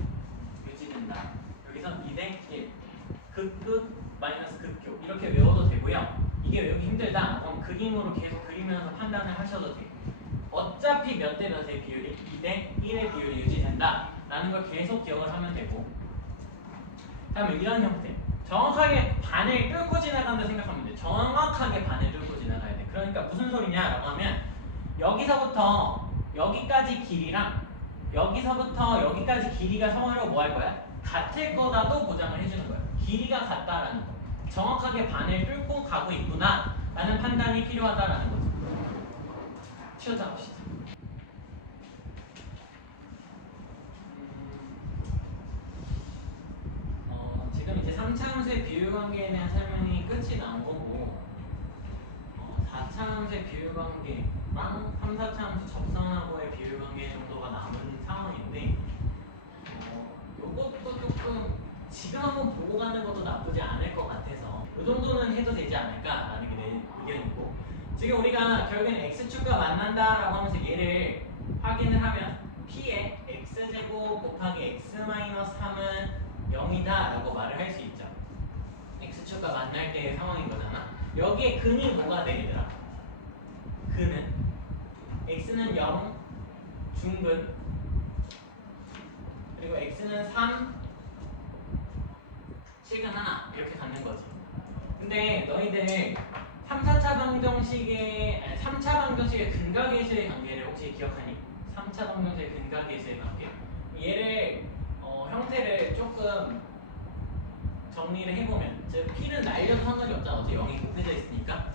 유지된다. 여기서 2대 1 극극 마이너스 극교 이렇게 외워도 되고요. 이게 외우기 힘들다. 그럼 그림으로 계속 그리면서 판단을 하셔도 돼요. 어차피 몇 대 몇의 비율이 2대 1의 비율이 유지된다 라는 걸 계속 기억을 하면 되고 다음에 이런 형태 정확하게 반을 뚫고 지나간다 생각하면 돼. 정확하게 반을 뚫고 지나가야 돼. 그러니까 무슨 소리냐라고 하면 여기서부터 여기까지 길이랑 여기서부터 여기까지 길이가 성화로 뭐 할 거야? 같을 거다도 보장을 해주는 거야. 길이가 같다라는 거. 정확하게 반을 뚫고 가고 있구나 라는 판단이 필요하다라는 거죠. 치우자 봅시다. 지금 이제 3차 함수의 비율 관계에 대한 설명이 끝이 난 거고 4차 함수의 비율 관계랑 3, 4차 함수 접선하고의 비율 관계 정도가 남은 상황인데 요것도 조금 지금 한번 보고 가는 것도 나쁘지 않을 것 같아서 이 정도는 해도 되지 않을까라는 게 내 의견이고 지금 우리가 결국엔 x축과 만난다라고 하면서 얘를 확인을 하면 p의 x제곱 곱하기 x-3은 0이다 라고 말을 할 수 있죠. x축과 만날 때의 상황인 거잖아. 여기에 근이 뭐가 되더라? 근은 x는 0 중근 그리고 x는 3 식은 하나 이렇게 갖는 거지. 근데 너희들 3, 4차 방정식의 3차 방정식의 근각계수의 관계를 혹시 기억하니? 3차 방정식의 근각계수의 관계 얘를 형태를 조금 정리를 해보면 즉 p는 날려도 상관이 없잖아. 어차피 0이 곱해져 있으니까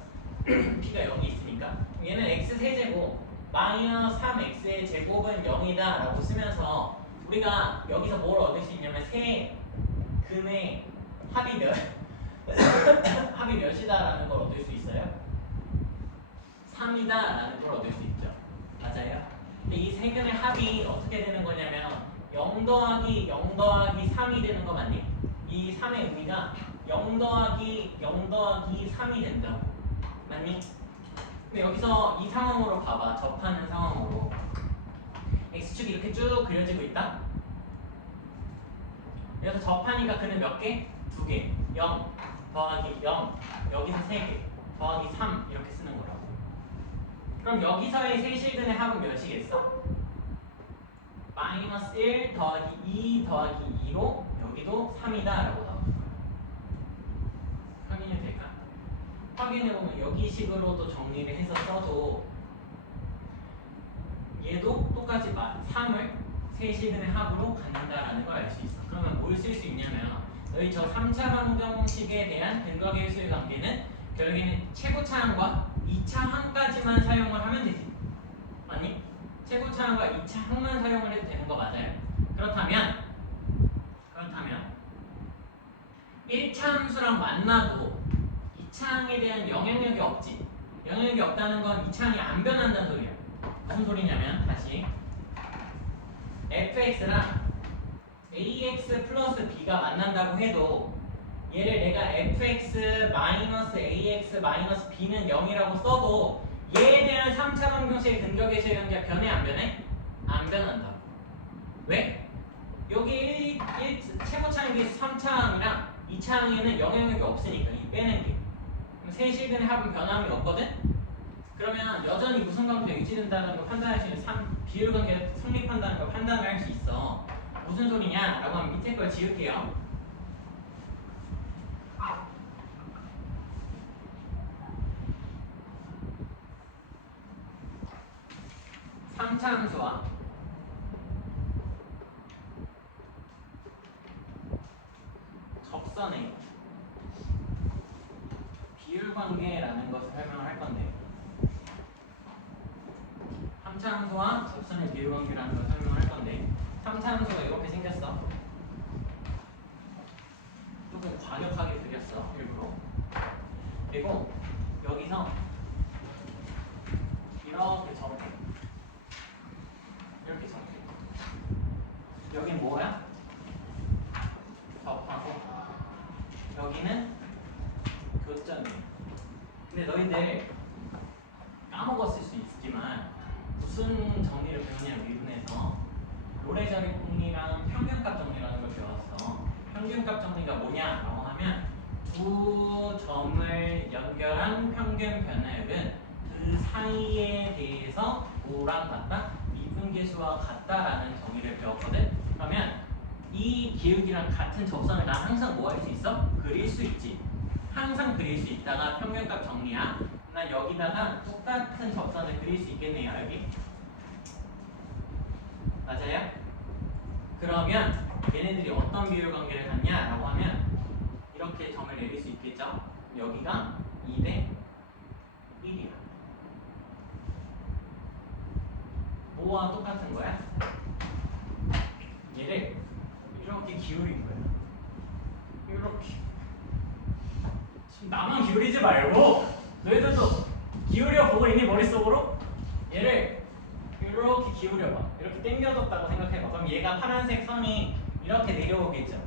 p가 0이 있으니까 얘는 x 세제곱 마이너스 3x의 제곱은 0이다 라고 쓰면서 우리가 여기서 뭘 얻을 수 있냐면 세 근의 합이 몇 합이 몇이다 라는 걸 얻을 수 있어요. 3이다 라는 걸 얻을 수 있죠. 맞아요? 근데 이 세 근의 합이 어떻게 되는 거냐면 0 더하기 0 더하기 3이 되는 거 맞니? 이 3의 의미가 0 더하기 0 더하기 3이 된다고 맞니? 근데 여기서 이 상황으로 봐봐. 접하는 상황으로 x축이 이렇게 쭉 그려지고 있다. 그래서 접하니까 그는 몇 개? 2개 0 더하기 0 여기서 3개 더하기 3 이렇게 쓰는 거라고. 그럼 여기서의 세실근의 합은 몇이겠어? 마이너스 1 더하기 2 더하기 2로 여기도 3이다 라고 나와. 확인이 될까? 확인해보면 여기 식으로도 정리를 해서 써도 얘도 똑같이 3을 세실근의 합으로 갖는다라는 걸 알 수 있어. 그러면 뭘 쓸 수 있냐면 너희 저 3차 방정식에 대한 근각계수의 관계는 결국에는 최고차항과 2차항까지만 사용을 하면 되지. 아니? 최고차항과 2차항만 사용을 해도 되는 거 맞아요? 그렇다면 1차 함수랑 만나도 2차항에 대한 영향력이 없지. 영향력이 없다는 건 2차항이 안 변한다는 소리야. 무슨 소리냐면 다시 fx랑 ax 플러스 b가 만난다고 해도 얘를 내가 fx 마이너스 ax 마이너스 b는 0이라고 써도 얘에 대한 3차 방정식의 근격의 실현계가 변해 안 변해? 안 변한다고. 왜? 여기 최고차항계수 3차항이랑 2차항에는 영향력이 없으니까 이 빼는 게. 그럼 세 실근의 합은 변함이 없거든? 그러면 여전히 무승관계가 유지된다는 걸 판단할 수 있는 비율관계가 성립한다는 걸 판단을 할 수 있어. 무슨 소리냐? 라고 하면 밑에 걸 지울게요. 3차 함수와 접선의 비율관계라는 것을 설명을 할 건데 3차 함수와 접선의 비율관계라는 것을 설명을 할 건데 3차 함수가 이렇게 생겼어. 조금 과격하게 그렸어 일부러. 그리고 여기서 이렇게 접해. 이렇게 접해. 여긴 뭐야? 접하고 여기는 교점이에요. 근데 너희들 까먹었을 수 있지만 무슨 정리를 배우냐면 미분에서 로레저리공이랑 평균값 정리라는 걸 배웠어. 평균값 정리가 뭐냐라고 하면 두 점을 연결한 평균 변화율은 그 사이에 대해서 뭐랑 같다? 미분계수와 같다라는 정의를 배웠거든. 그러면 이 기울기랑 같은 접선을 난 항상 뭐 할 수 있어? 그릴 수 있지. 항상 그릴 수 있다가 평균값 정리야. 난 여기다가 똑같은 접선을 그릴 수 있겠네요. 여기 맞아요? 그러면 얘네들이 어떤 비율 관계를 갖냐라고 하면 이렇게 점을 내릴 수 있겠죠? 여기가 2대 1이야. 뭐와 똑같은 거야? 얘를 이렇게 기울인 거야. 이렇게. 지금 나만 기울이지 말고 너희들도 기울여 보고 있니 머릿속으로? 얘를 이렇게 기울여봐. 이렇게 당겨졌다고 생각해봐. 그럼 얘가 파란색 선이 이렇게 내려오겠죠.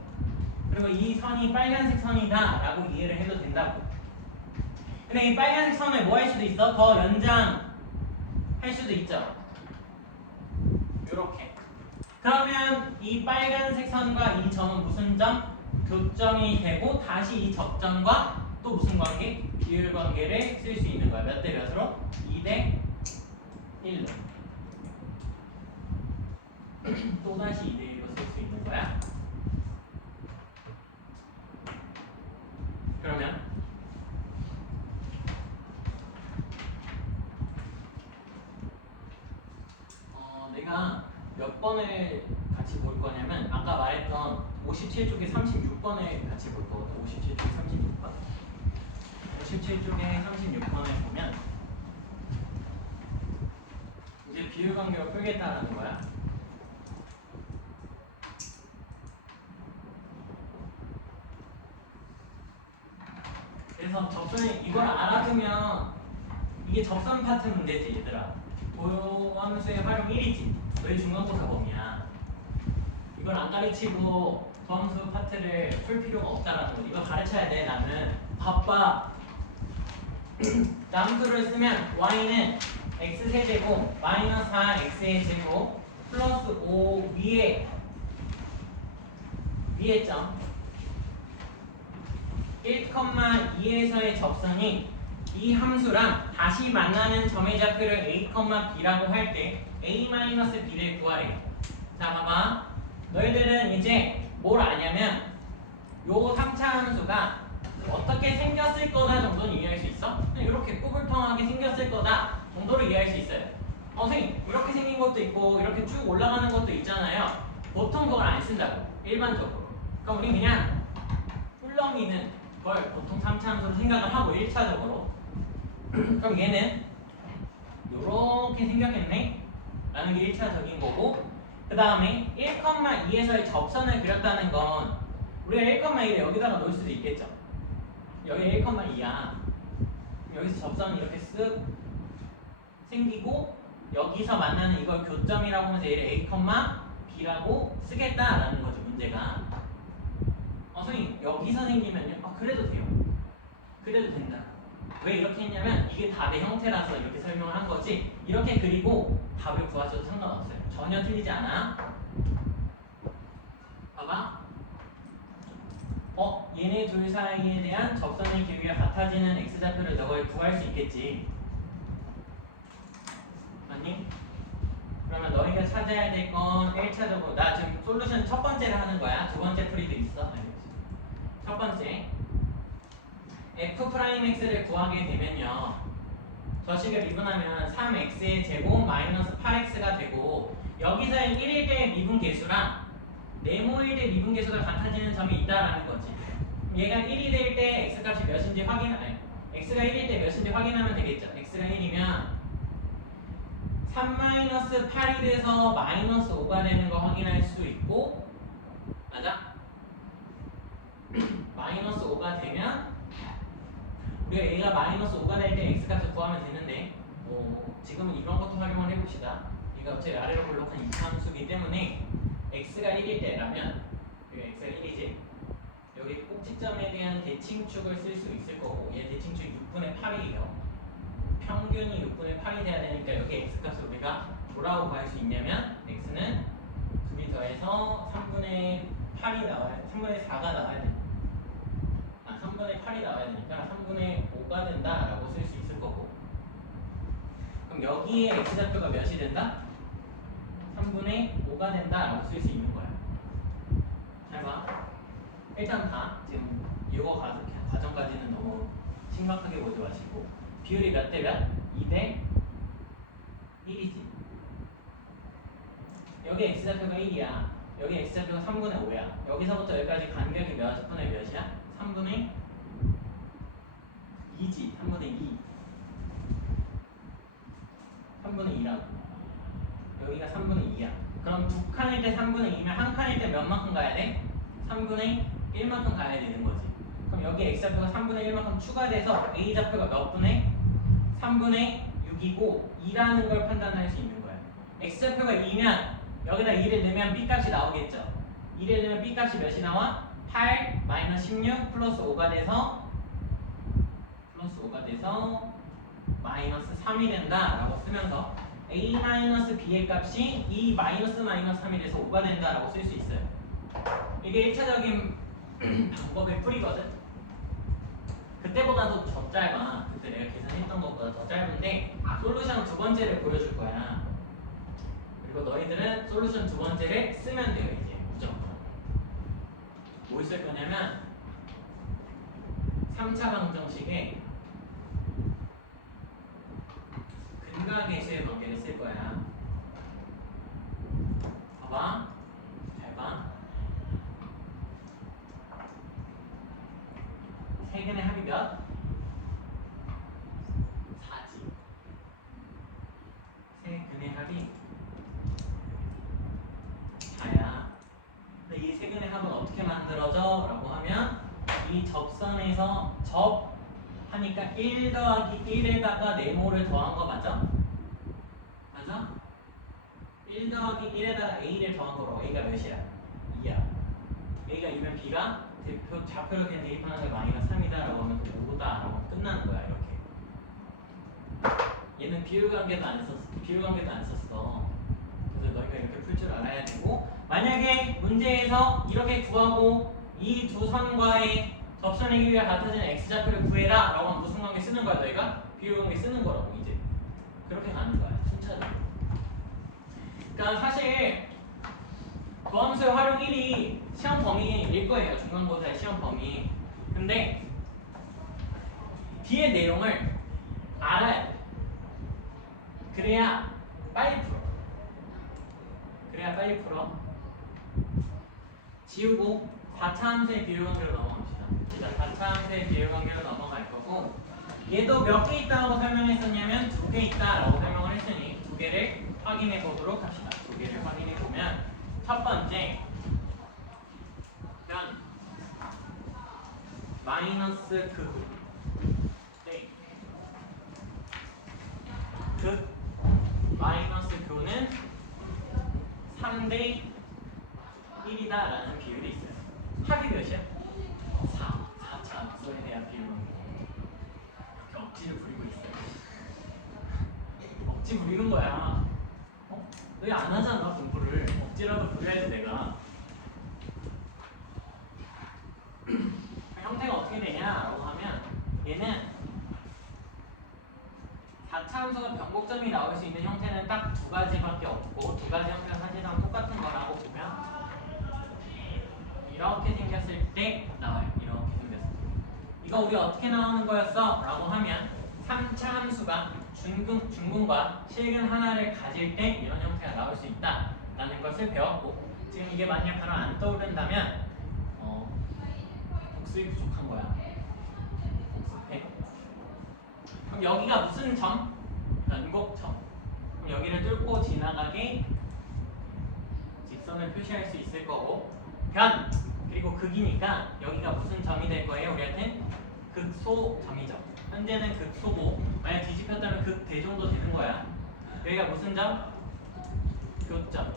그리고 이 선이 빨간색 선이다 라고 이해를 해도 된다고. 근데 이 빨간색 선을 뭐 할 수도 있어? 더 연장할 수도 있죠. 이렇게. 그러면 이 빨간색 선과 이 점은 무슨 점? 교점이 되고 다시 이 접점과 또 무슨 관계? 비율 관계를 쓸 수 있는 거야. 몇 대 몇으로? 2대 1로. 또다시 2대 1로 쓸 수 있는 거야. 그러면 내가 몇 번을 같이 볼 거냐면 아까 말했던 57쪽에 36번을 같이 볼 거거든. 57쪽에 36번. 57쪽에 36번을 보면 이제 비율 관계로 풀겠다라는 거야. 그래서 접선이 이걸 알아두면 이게 접선 파트 문제지 얘들아. 도함수의 활용 1이지. 너희 중간고사 범위야. 이걸 안 가르치고 도함수 파트를 풀 필요가 없다라는 거. 이거 가르쳐야 돼. 나는 바빠. 남수를 쓰면 y는 x세제곱 마이너스 4x의 제곱 플러스 5 위에 점 1,2에서의 접선이 이 함수랑 다시 만나는 점의 좌표를 a, b라고 할 때 a-b를 구하래. 자 봐봐. 너희들은 이제 뭘 아냐면 요 3차 함수가 어떻게 생겼을 거다 정도는 이해할 수 있어? 그냥 이렇게 꾸불통하게 생겼을 거다 정도를 이해할 수 있어요. 선생님 이렇게 생긴 것도 있고 이렇게 쭉 올라가는 것도 있잖아요. 보통 그걸 안 쓴다고 일반적으로. 그럼 우리 그냥 훌렁이는 걸 보통 3차 함수로 생각을 하고 1차적으로 그럼 얘는 요렇게 생겼겠네? 라는 게 1차적인 거고 그 다음에 1,2에서의 접선을 그렸다는 건 우리가 1,2를 여기다가 놓을 수도 있겠죠. 여기 1,2야. 여기서 접선이 이렇게 쓱 생기고 여기서 만나는 이걸 교점이라고 하면서 얘를 a, b라고 쓰겠다라는 거죠 문제가. 선생님 여기서 생기면요? 그래도 돼요. 그래도 된다. 왜 이렇게 했냐면 이게 답의 형태라서 이렇게 설명을 한 거지, 이렇게 그리고 답을 구하셔도 상관없어요. 전혀 틀리지 않아. 봐봐. 얘네 둘 사이에 대한 접선의 길이가 같아지는 x좌표를 너가 구할 수 있겠지. 맞니? 그러면 너희가 찾아야 될 건 1차적으로, 나 지금 솔루션 첫 번째를 하는 거야. 두 번째 풀이도 있어. 첫 번째, f'x를 구하게 되면요, 저식을 미분하면 3x의 제곱 마이너스 8x가 되고, 여기서의 1일 때의 미분계수랑 네모일 때 미분계수가 같아지는 점이 있다라는 거지. 얘가 1이 될 때 x값이 몇인지 x가 1일 때 몇인지 확인하면 되겠죠. x가 1이면 3-8이 돼서 마이너스 5가 되는 거 확인할 수 있고, 맞아? 마이너스 5가 되면 우리가 얘가 마이너스 5가 될 때 x값을 구하면 되는데, 지금은 이런 것도 활용을 해봅시다. 얘가 어차피 아래로 볼록한 이차함수이기 때문에 x가 1일 때라면, 여기 x가 1이지, 여기 꼭지점에 대한 대칭축을 쓸 수 있을 거고, 얘 대칭축이 6분의 8이에요. 평균이 6분의 8이 돼야 되니까 여기 x값을 우리가 뭐라고 구할 수 있냐면, x는 2개 더해서 3분의 8이 나와야, 3분의 4가 나와야 돼. 3분의 8이 나와야 되니까 3분의 5가 된다라고 쓸 수 있을 거고, 그럼 여기에 x좌표가 몇이 된다? 3분의 5가 된다라고 쓸 수 있는 거야. 잘 봐. 일단 봐. 지금 이거 과정까지는 너무 심각하게 보지 마시고, 비율이 몇 대 몇? 2대 1이지. 여기 x좌표가 1이야. 여기 x좌표가 3분의 5야. 여기서부터 여기까지 간격이 몇 분의 몇이야? 3분의 2지. 3분의 2. 3분의 2라고. 여기가 3분의 2야. 그럼 두 칸일 때 3분의 2면 한 칸일 때 몇만큼 가야 돼? 3분의 1만큼 가야 되는 거지. 그럼 여기 x좌표가 3분의 1만큼 추가돼서 a좌표가 몇 분의? 3분의 6이고 2라는 걸 판단할 수 있는 거야. x좌표가 2면 여기다 2를 넣으면 b값이 나오겠죠. 2를 넣으면 b값이 몇이 나와? 8 마이너스 16 플러스 5가 돼서 마이너스 3이 된다라고 쓰면서 a 마이너스 b의 값이 2 마이너스 3이 돼서 5가 된다라고 쓸 수 있어요. 이게 1차적인 방법의 풀이거든. 그때보다도 더 짧아. 그때 내가 계산했던 것보다 더 짧은데 솔루션 두 번째를 보여줄 거야. 그리고 너희들은 솔루션 두 번째를 쓰면 돼요. 이제 무조건. 뭘 쓸 거냐면 3차 방정식에 근각계수의 관계를 쓸 거야. 봐봐. 잘 봐. 세근의 합이 몇? 4지. 세근의 합이 4야. 근데 이 세근의 합은 어떻게 만들어져? 라고 하면 이 접선에서 하니까 1 더하기 1에다가 네모를 더한 거 맞아? 맞아? 1 더하기 1에다가 a를 더한 거로 a가 몇이야? 2야. a가 2면 b가 좌표로 그냥 대입하는 게 마이너스 3이다 라고 하면 5다 라고 하면 끝나는 거야. 이렇게. 얘는 비율관계도 안 썼어. 그래서 너희가 이렇게 풀 줄 알아야 되고, 만약에 문제에서 이렇게 구하고 이 두 선과의 접선의 길이가 같아지는 x좌표를 구해라 라고 하면 무슨 관계 쓰는 거야? 너희가 비율관계 쓰는 거라고. 이제 그렇게 가는 거야. 순차적으로. 그러니까 사실 도함수의 활용 1이 시험 범위일 거예요. 중간고사의 시험 범위. 근데 뒤에 내용을 알아야 돼. 그래야 빨리 풀어. 지우고 4차 함수의 비율관계로 넘어갑시다. 일단 4차 함수의 비율관계로 넘어갈 거고, 얘도 몇 개 있다고 설명했었냐면 2개 있다라고 설명을 했으니 2개를 확인해 보도록 합시다. 2개를 확인해 보면, 첫 번째 면 마이너스 극 마이너스 교는 3대 1이다 라는 비율이 있어요. 합이 몇이야? 형태야 비율관계. 이렇게 억지를 부리고 있어요. 억지 부리는 거야. 어? 너희 안 하잖아 공부를. 억지라도 부려야지 내가. 형태가 어떻게 되냐라고 하면 얘는 4차 함수가 변곡점이 나올 수 있는 형태는 딱 두 가지밖에 없고 두 가지 형태가 사실상 똑같은 거라고 보면 이렇게 생겼을 때 나와요. 이렇게 생겼을 때. 이거 우리 어떻게 나오는 거였어? 라고 하면 3차 함수가 중근과 실근 하나를 가질 때 이런 형태가 나올 수 있다 라는 것을 배웠고 지금 이게 만약 바로 안 떠오른다면 복습이 부족한 거야. 복습해. 그럼 여기가 무슨 점? 변곡점. 그럼 여기를 뚫고 지나가게 직선을 표시할 수 있을 거고 변! 그리고 극이니까 여기가 무슨 점이 될 거예요? 우리한테 극소점이죠. 현재는 극소고 만약 뒤집혔다면 극대 정도 되는 거야. 여기가 무슨 점? 교점.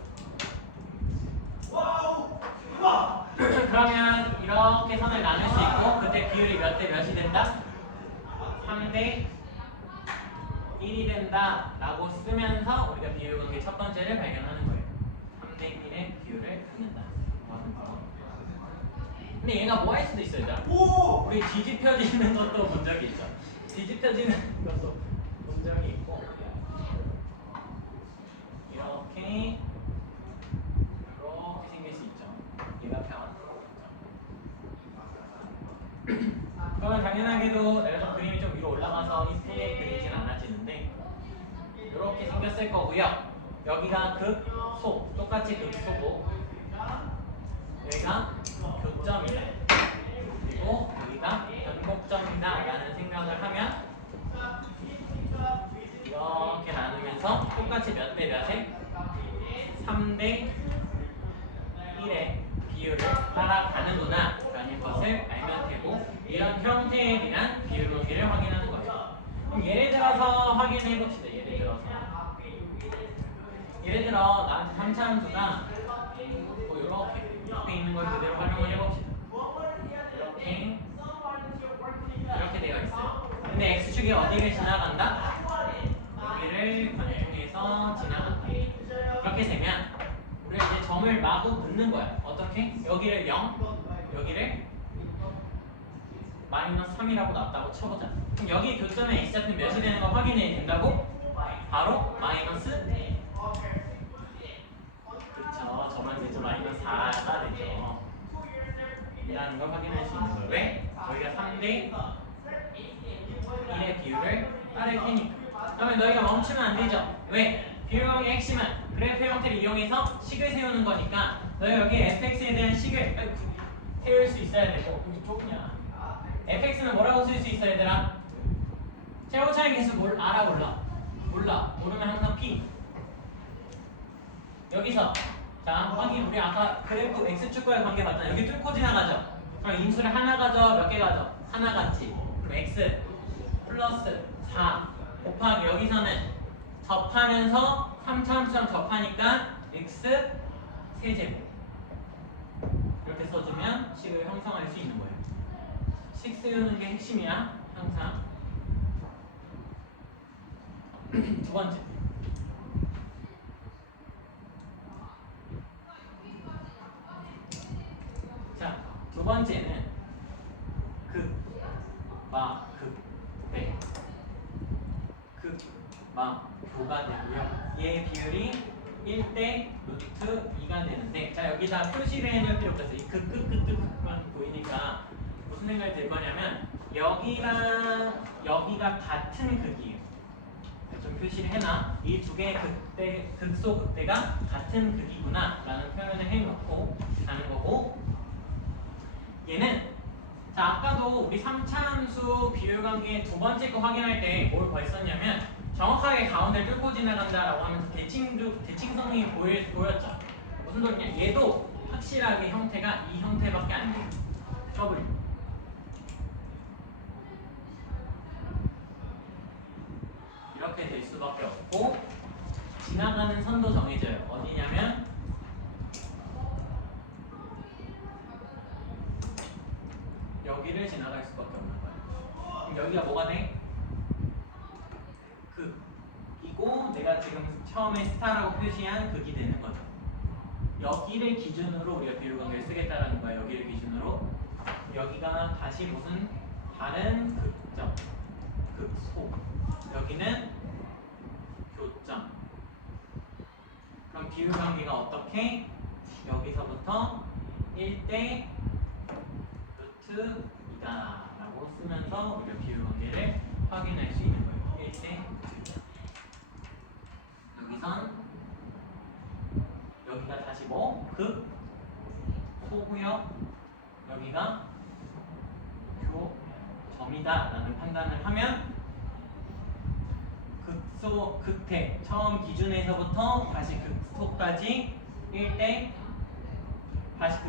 그러면 이렇게 선을 나눌 수 있고 그때 비율이 몇 대 몇이 된다? 3대 1이 된다 라고 쓰면서 우리가 비율관계 첫 번째를 발견하는 거예요. 3대 1의 비율을 갖는다. 근데 얘가 뭐 할 수도 있어요. 얘들아. 우리 뒤집혀지는 것도 본 적이 있죠. 뒤집혀지는 것도 본 적이 있고 이렇게 생길 수 있죠. 얘가 변. 그러면 당연하게도 내가 좀 그림이 좀 위로 올라가서 이쁘게 그리진 않아지는데 이렇게 생겼을 거고요. 여기가 극소, 똑같이 극소고 여기가 교점이다. 그리고 여기가 변곡점이다 라는 생각을 하면 이렇게 나누면서 똑같이 몇 대 몇에 3대 1의 비율을 따라가는구나 라는 것을 알면 되고 이런 형태에 대한 비율관계를 확인하는 거죠. 그럼 예를 들어서 확인해 봅시다. 예를 들어 나한테 3차 함수가 뭐 이렇게 옆에 있는 걸 그대로 활용을 해봅시다. 이렇게 되어 있어요. 근데 x축이 어디를 지나간다? 여기를 관통해서 지나간다. 이렇게 되면 우리가 이제 점을 마구 넣는 거야. 어떻게? 여기를 0, 여기를 마이너스 3이라고 놨다고 쳐보자. 그럼 여기 교점에 x좌표 몇이 되는 거 확인해야 된다고? 바로 마이너스 그쵸. 저만 되죠. 마이너스 4가 되죠. 이라는 걸 확인할 수 있는 거예요. 왜? 저희가 3대 1의 비율을 따를 테니까. 그러면 너희가 멈추면 안 되죠. 왜? 비율관계의 핵심은 그래프 형태를 이용해서 식을 세우는 거니까 너희가 여기 fx에 대한 식을 세울 수 있어야 되고 여기 좁냐? fx는 뭐라고 쓸 수 있어 얘들아? 최고차의 개수 알아 몰라? 몰라. 모르면 항상 p. 여기서 자 확인 우리 아까 그래프 x축과의 관계 봤잖아. 여기 뚫고 지나가죠. 그럼 인수를 하나 가져 몇 개 가져? 하나 같지. 그럼 x 플러스 4 곱하기 여기서는 접하면서 3차 함수랑 접하니까 x 세제곱 이렇게 써주면 식을 형성할 수 있는 거예요. 식 세우는 게 핵심이야 항상. 두 번째 자, 두 번째는 극, 마, 극, 배 극, 마, 교가 되고요. 얘의 비율이 1대 루트 2가 되는데 자 여기다 표시를 해놓을 필요가 없어요. 이 극만 보이니까 무슨 생각이 들 거냐면 여기랑 여기가 같은 극이에요. 좀 표시를 해놔. 이 두 개의 극소 극대가 같은 극이구나 라는 표현을 해놓고 가는 거고 얘는 자 아까도 우리 3차 함수 비율관계 두 번째 거 확인할 때 뭘 벌썼냐면 정확하게 가운데를 뚫고 지나간다라고 하면서 대칭성이 보였죠. 무슨 소리냐? 얘도 확실하게 형태가 이 형태밖에 안 돼요. W 이렇게 될 수밖에 없고 지나가는 선도 정해져요. 어디냐면 여기를 지나갈 수밖에 없는 거예요. 여기가 뭐가 돼? 극이고 내가 지금 처음에 스타라고 표시한 극이 되는 거죠. 여기를 기준으로 우리가 비율관계를 쓰겠다라는 거야. 여기를 기준으로. 여기가 다시 무슨 다른 극점, 극소. 여기는 교점. 그럼 비율관계가 어떻게? 여기서부터 1대 루트 2다 라고 쓰면서 우리가 비율관계를 확인할 수 있는 거예요. 1대 루트 2다. 여기선 여기가 다시 뭐? 극 소고요. 여기가 교점이다 라는 판단을 하면 극소, 극대 처음 기준에서부터 다시 극소까지 1대 다시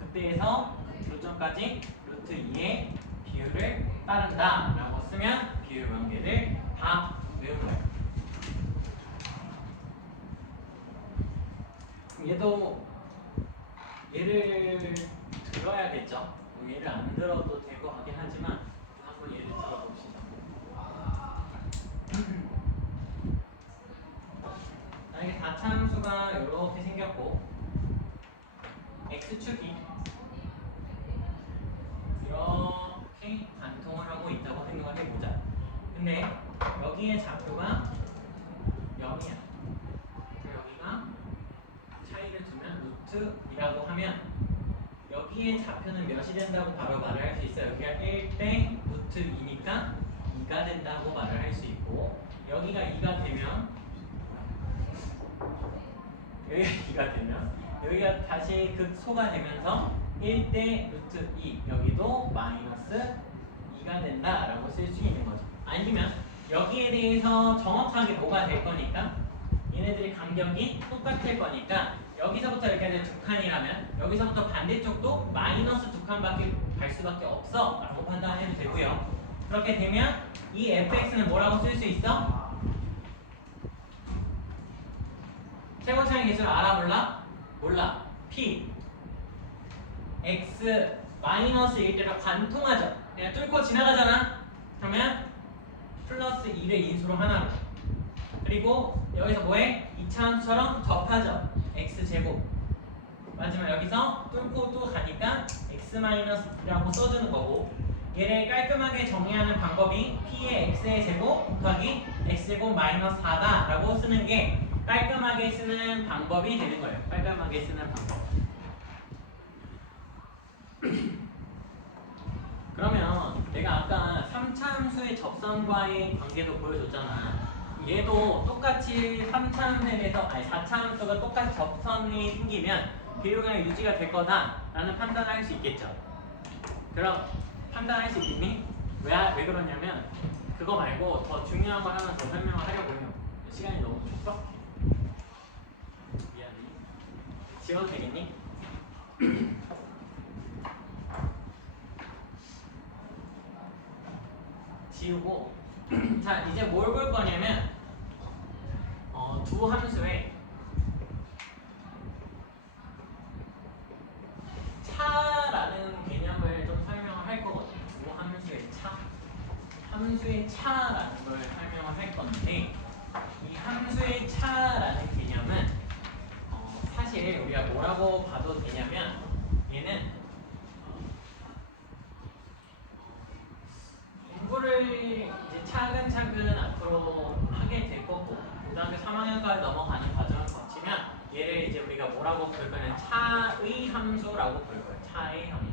극대에서 교점까지 루트 2의 비율을 따른다 라고 쓰면 비율 관계를 다 외운 거예요. 얘도 예를 들어야겠죠. 예를 안 들어도 될 것 같긴 하지만 한번 예를 들어봅시다. 만약에 4차함수가 이렇게 생겼고 x축이 이렇게 관통을 하고 있다고 생각을 해보자. 근데 여기에 좌표가 0이야. 여기가 차이를 두면 루트이라고 하면 여기에 좌표는 몇이 된다고 바로 말을 할 수 있어요. 여기가 1대 루트 2니까 2가 된다고 말을 할 수 있고 여기가 2가 되면 여기가 다시 극소가 되면서 1대 루트 2 여기도 마이너스 2가 된다라고 쓸 수 있는 거죠. 아니면 여기에 대해서 정확하게 뭐가 될 거니까 얘네들이 간격이 똑같을 거니까 여기서부터 이렇게 두 칸이라면 여기서부터 반대쪽도 마이너스 두 칸밖에 갈 수밖에 없어 라고 판단해도 되고요. 그렇게 되면 이 fx는 뭐라고 쓸 수 있어? 최고차이 계수를 알아 몰라? 몰라. p x 마이너스 1대로 관통하죠. 그냥 뚫고 지나가잖아. 그러면 플러스 2를 인수로 하나로. 그리고 여기서 뭐해? 2차 함수처럼 접하죠. x제곱. 마지막 여기서 뚫고 또 가니까 x-라고 써주는 거고 얘를 깔끔하게 정리하는 방법이 p의 x의 제곱 곱하기 x제곱 마이너스 4다 라고 쓰는 게 깔끔하게 쓰는 방법이 되는 거예요. 깔끔하게 쓰는 방법. 그러면 내가 아까 3차 함수의 접선과의 관계도 보여줬잖아. 얘도 똑같이 3차 함수에 대해서 4차 함수가 똑같이 접선이 생기면 비율관계 유지가 될 거다라는 판단을 할 수 있겠죠. 그럼 판단할 수 있니? 왜 그러냐면 그거 말고 더 중요한 거 하나 더 설명을 하려고 해요. 시간이 너무 촉박해. 미안해. 지워도 되겠니? 지우고 자 이제 뭘 볼 거냐면 두 함수의 차라는 개념을 좀 설명을 할 거거든요. 두 함수의 차 함수의 차라는 걸 설명을 할 건데 이 함수의 차라는 개념은 사실 우리가 뭐라고 봐도 되냐면 얘는 공부를 이제 차근차근 앞으로 하게 될 거고 고등학교 3학년까지 넘어가는 과정을 거치면 얘를 이제 우리가 뭐라고 부를 거냐면 차의 함수라고 부를 거예요. 차의 함수.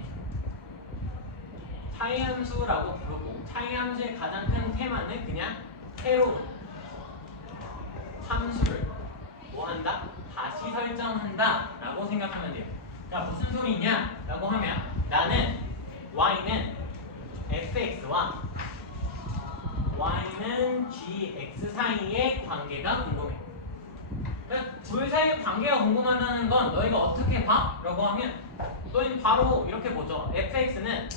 차의 함수라고 부르고 차의 함수의 가장 큰 테마는 그냥 새로운 함수를 뭐 한다? 다시 설정한다 라고 생각하면 돼요. 그러니까 무슨 소리냐 라고 하면 나는 y는 fx와 y는 gx 사이의 관계가 궁금해. 그러니까 둘 사이의 관계가 궁금하다는 건 너희가 어떻게 봐? 라고 하면 너희는 바로 이렇게 보죠. fx는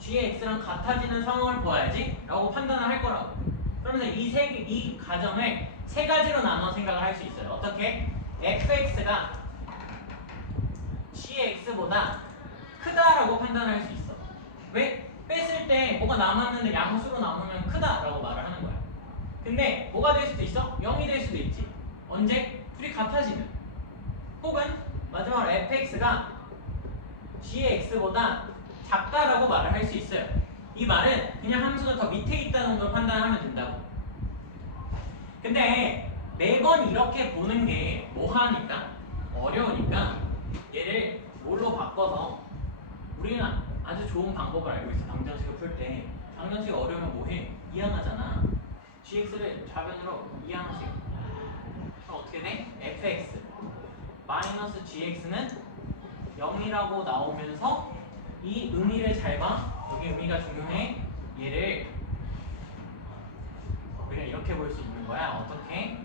gx랑 같아지는 상황을 보아야지 라고 판단을 할 거라고. 그러면서 이 과정을 세 가지로 나눠 생각을 할 수 있어요. 어떻게? fx가 gx보다 크다라고 판단할 수 있어. 왜? 뺐을 때 뭐 뭐가 남았는데 양수로 남으면 크다라고 말을 하는 거야. 근데 뭐가 될 수도 있어? 0이 될 수도 있지. 언제? 둘이 같아지면. 혹은 마지막으로 fx가 gx보다 작다라고 말을 할 수 있어요. 이 말은 그냥 함수가 더 밑에 있다는 걸 판단하면 된다고. 근데 매번 이렇게 보는 게 뭐하니까? 어려우니까 얘를 뭘로 바꿔서 우리는 아주 좋은 방법을 알고 있어. 방정식을 풀 때 방정식 어려우면 뭐해? 이항하잖아. gx를 좌변으로 이항하세요. 그럼 어떻게 돼? fx 마이너스 gx는 0이라고 나오면서 이 의미를 잘 봐. 여기 의미가 중요해. 얘를 우리가 이렇게 볼 수 있는 거야. 어떻게?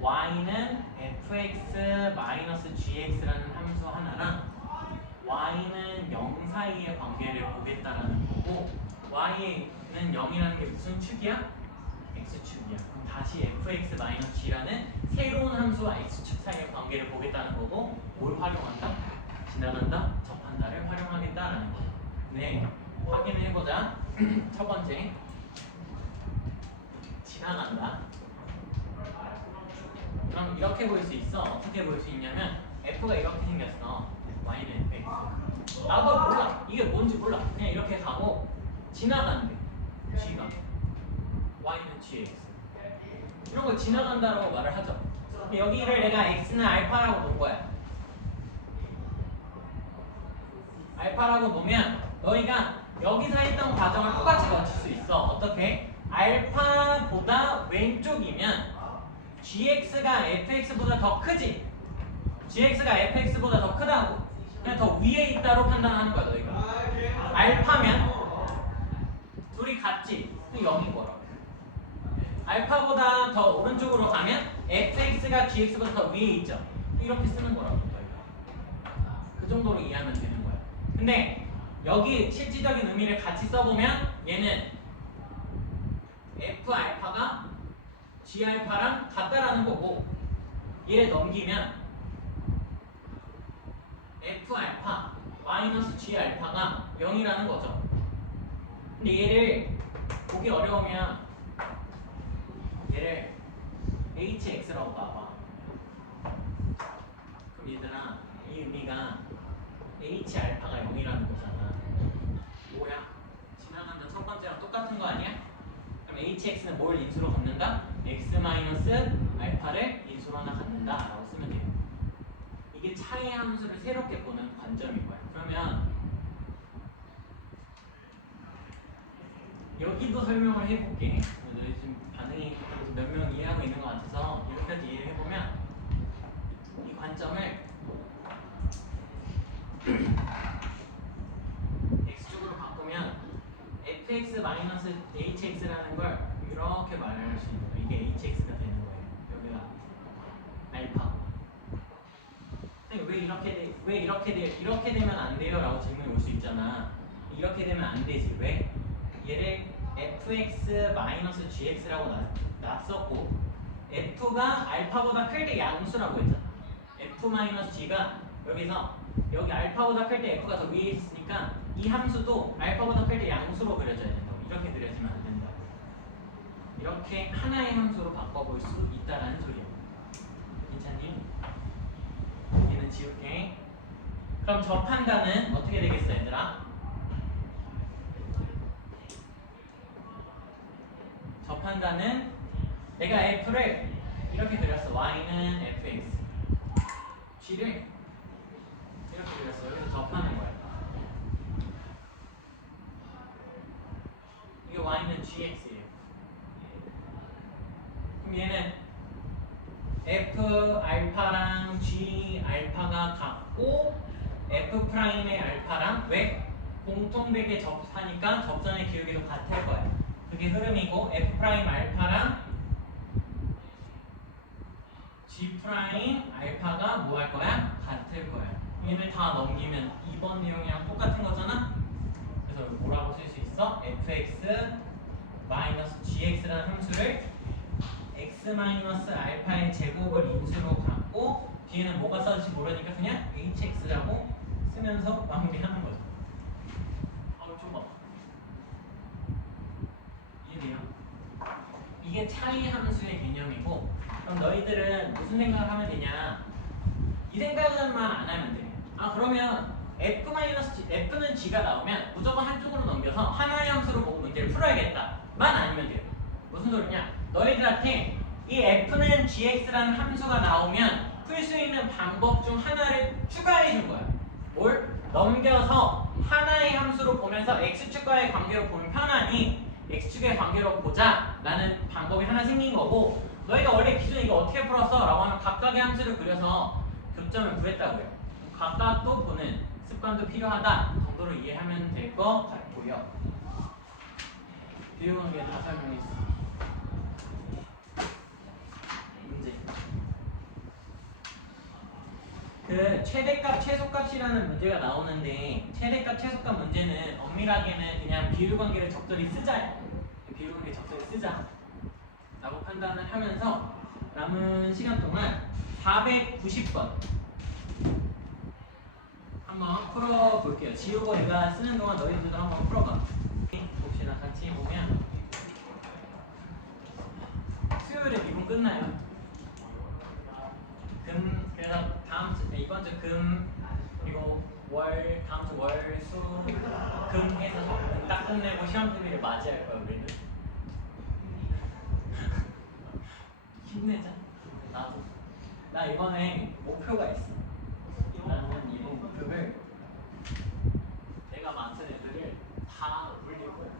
y는 fx 마이너스 gx라는 함수 하나랑 y는 0 사이의 관계를 보겠다라는 거고, y는 0이라는 게 무슨 축이야? x축이야. 그럼 다시 fx 마이너스 g라는 새로운 함수와 x축 사이의 관계를 보겠다는 거고, 뭘 활용한다? 지나간다, 접한다를 활용하겠다라는 거. 네, 확인을 해보자. 첫 번째, 지나간다. 그럼 이렇게 볼 수 있어. 어떻게 볼 수 있냐면 f가 이렇게 생겼어. y는 fx. 나도 몰라. 이게 뭔지 몰라. 그냥 이렇게 가고 지나간대. g가 y는 gx. 이런 거 지나간다라고 말을 하죠. 여기를 내가 x는 알파라고 놓은 거야. 알파라고 놓으면 너희가 여기서 했던 과정을 똑같이 거칠 수 있어. 어떻게? 알파보다 왼쪽이면 gx가 fx보다 더 크지? gx가 fx보다 더 크다고. 그냥 더 위에 있다로 판단하는 거야 너희가. 알파면 둘이 같지? 그럼 0인 거라고. 알파보다 더 오른쪽으로 가면 fx가 gx보다 더 위에 있죠? 이렇게 쓰는 거라고 너희가. 그 정도로 이해하면 되는 거야. 근데 여기 실질적인 의미를 같이 써보면 얘는 f 알파가 g 알파랑 같다라는 거고, 얘를 넘기면 f 알파 마이너스 g 알파가 0이라는 거죠. 근데 얘를 보기 어려우면 얘를 hx라고 봐봐. 그럼 얘들아, 이 의미가 h 알파가 0이라는 거잖아. 뭐야? 지나간다 첫 번째랑 똑같은 거 아니야? 그럼 hx는 뭘 인수로 갖는다? x 마이너스 알파를 인수로 하나 갖는다 라고 쓰면 돼요. 이게 차이 함수를 새롭게 보는 관점인 거야. 그러면 여기도 설명을 해볼게. 너희 지금 반응이 몇 명 이해하고 있는 것 같아서 여기까지 이해해보면 이 관점을 x쪽으로 바꾸면 fx 마이너스 hx라는 걸 이렇게 말할 수 있는 거예요. 이게 hx가 되는 거예요. 여기가 알파. 왜 이렇게 되면 안 돼요라고 질문이 올 수 있잖아. 이렇게 되면 안 되지. 왜? 얘를 fx 마이너스 gx라고 놨었고, f가 알파보다 클 때 양수라고 했잖아. f 마이너스 g가 여기서 여기 알파보다 클 때 f가 더 위에 있으니까 이 함수도 알파보다 클 때 양수로 그려져야 된다고. 이렇게 그려지면 안 된다고. 이렇게 하나의 함수로 바꿔볼 수 있다라는 소리야. 괜찮니? 얘는 지울게. 그럼 저 판단은 어떻게 되겠어 얘들아? 저 판단은 내가 f를 이렇게 그렸어. y는 fx, g를 이렇게 그렸어. 여기서 접하는 거야. 이게 y는 gx예요. 그럼 얘는 f 알파랑 g 알파가 같고 f 프라임의 알파랑 왜? 공통되게 접하니까 접선의 기울기도 같을 거야. 그게 흐름이고, f 프라임 알파랑 g 프라임 알파가 뭐 할 거야? 같을 거야. 얘를 다 넘기면 2번 내용이랑 똑같은 거잖아? 그래서 뭐라고 쓸 수 있어? fx 마이너스 gx라는 함수를 x 마이너스 알파의 제곱을 인수로 갖고, 뒤에는 뭐가 써질지 모르니까 그냥 hx라고 쓰면서 마무리하는 거죠. 좀 봐. 이게 차이 함수의 개념이고, 그럼 너희들은 무슨 생각을 하면 되냐? 이 생각만 안 하면 돼. 아 그러면 F는 G가 나오면 무조건 한쪽으로 넘겨서 하나의 함수로 보고 문제를 풀어야겠다 만 아니면 돼요. 무슨 소리냐? 너희들한테 이 F는 GX라는 함수가 나오면 풀 수 있는 방법 중 하나를 추가해 준 거야. 뭘? 넘겨서 하나의 함수로 보면서 X축과의 관계로 보면 편하니 X축의 관계로 보자 라는 방법이 하나 생긴 거고, 너희가 원래 기존에 이거 어떻게 풀었어? 라고 하면 각각의 함수를 그려서 교점을 구했다고요. 각각도 보는 습관도 필요하다 정도로 이해하면 될 것 같고요. 비유관계 다 설명했어. 문제. 그 최대값 최소값이라는 문제가 나오는데, 최대값 최소값 문제는 엄밀하게는 그냥 비율관계를 적절히 쓰자, 비율관계 적절히 쓰자 라고 판단을 하면서 남은 시간 동안 490번 한번 풀어볼게요. 지우고 내가 쓰는 동안 너희들도 한번 풀어봐. 봅시다. 같이 보면 수요일에 미분 끝나요. 그래서 이번 주 금, 그리고 월, 다음 주 월, 수, 금 해서 딱 끝내고 시험 준비를 맞이할 거야 우리는. 힘내자. 나도. 나 이번에 목표가 있어. 나는 이번 목표를 내가 맡은 애들을 다 올리고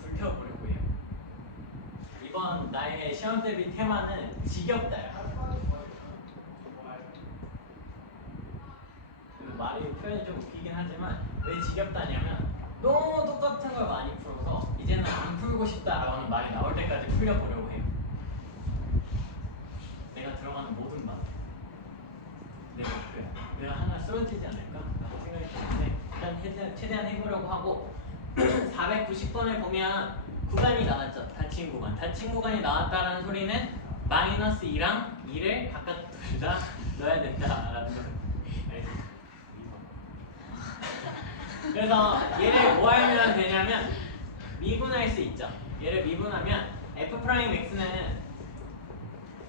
불태워보려고 해요. 이번 나의 시험 대비 테마는 지겹다야. 말이 표현이 좀 웃기긴 하지만 왜 지겹다냐면 너무 똑같은 걸 많이 풀어서 이제는 안 풀고 싶다라는 말이 나올 때까지 풀려보려고 해요. 내가 들어가는 모든 방 내 목표야. 내가 하나 쓰러지지 않을까? 라고 생각이 드는데 일단 최대한 해보려고 하고 490번을 보면 구간이 나왔죠. 닫힌 구간. 닫힌 구간이 나왔다라는 소리는 마이너스 2랑 2를 각각 둘 다 넣어야 된다라는 거. 그래서 얘를 뭐 하면 되냐면 미분할 수 있죠. 얘를 미분하면 f'x는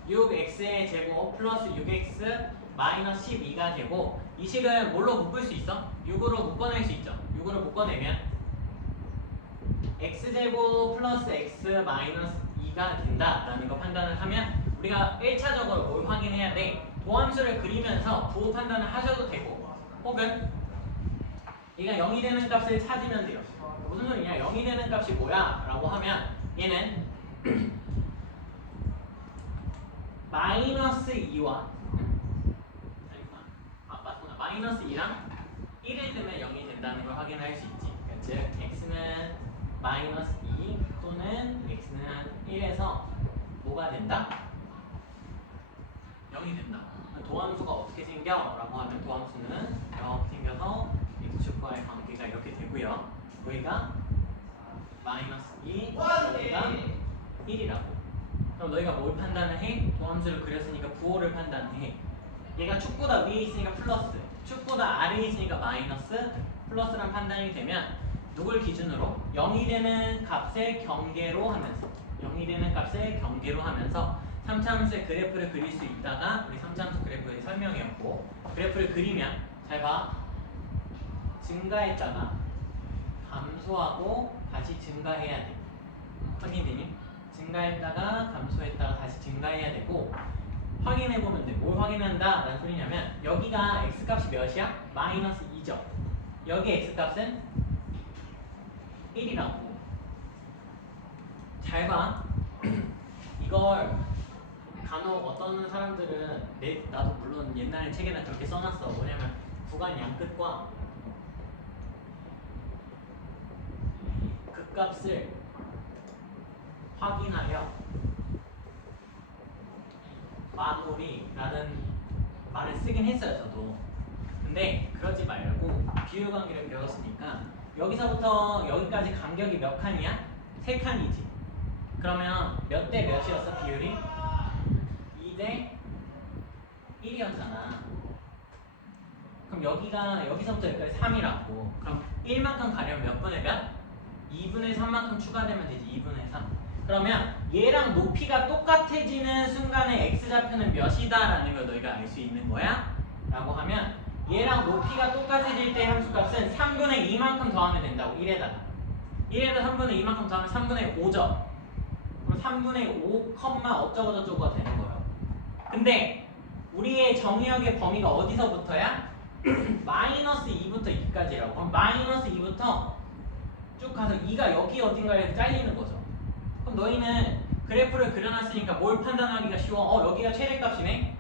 6x의 제곱 플러스 6x 마이너스 12가 되고, 이 식을 뭘로 묶을 수 있어? 6으로 묶어낼 수 있죠. 6으로 묶어내면 x제곱 플러스 x 마이너스 2가 된다라는 거 판단을 하면 우리가 1차적으로 뭘 확인해야 돼? 도함수를 그리면서 부호 판단을 하셔도 되고, 혹은 얘가 0이 되는 값을 찾으면 돼요. 무슨 소리냐? 0이 되는 값이 뭐야? 라고 하면 얘는 마이너스 2와 맞구나. 마이너스 2랑 1을 넣으면 0이 된다는 걸 확인할 수 있지. 그러니까 즉 x는 마이너스 2 또는 x는 1에서 뭐가 된다? 0이 된다. 도함수가 어떻게 생겨? 라고 하면 도함수는 이렇게 생겨서 x축과의 관계가 이렇게 되고요. 여기가 마이너스 2, 여기가 1이라고. 그럼 너희가 뭘 판단을 해? 도함수를 그렸으니까 부호를 판단해. 얘가 축보다 위에 있으니까 플러스, 축보다 아래에 있으니까 마이너스, 플러스란 판단이 되면 누굴 기준으로? 0이 되는 값을 경계로 하면서 0이 되는 값을 경계로 하면서 3차함수의 그래프를 그릴 수 있다가, 우리 3차함수 그래프의 설명이었고, 그래프를 그리면 잘 봐. 증가했다가 감소하고 다시 증가해야 돼. 확인되니? 증가했다가 감소했다가 다시 증가해야 되고, 확인해보면 돼. 뭘 확인한다? 라는 소리냐면 여기가 x값이 몇이야? 마이너스 2죠. 여기 x값은 1이라고. 잘 봐. 이걸 간혹 어떤 사람들은 나도 물론 옛날 책에나 그렇게 써놨어. 뭐냐면 구간 양끝과 극값을 확인하여 마무리라는 말을 쓰긴 했어요, 저도. 근데 그러지 말고 비율관계를 배웠으니까 여기서부터 여기까지 간격이 몇 칸이야? 3칸이지. 그러면 몇 대 몇이었어, 비율이? 2대 1이었잖아. 그럼 여기서부터 여기까지 3이라고. 그럼 1만큼 가려면 몇 분의 몇? 2분의 3만큼 추가되면 되지. 2분의 3. 그러면 얘랑 높이가 똑같아지는 순간에 x좌표는 몇이다 라는 걸 너희가 알 수 있는 거야? 라고 하면 얘랑 높이가 똑같아질 때 함수값은 3분의 2만큼 더하면 된다고. 1에다가 3분의 2만큼 더하면 3분의 5죠. 그럼 3분의 5, 어쩌고 저쩌고가 되는 거예요. 근데 우리의 정의역의 범위가 어디서부터야? 마이너스 2부터 2까지라고. 그럼 마이너스 2부터 쭉 가서 2가 여기 어딘가에 잘리는 거죠. 그럼 너희는 그래프를 그려놨으니까 뭘 판단하기가 쉬워? 여기가 최대값이네?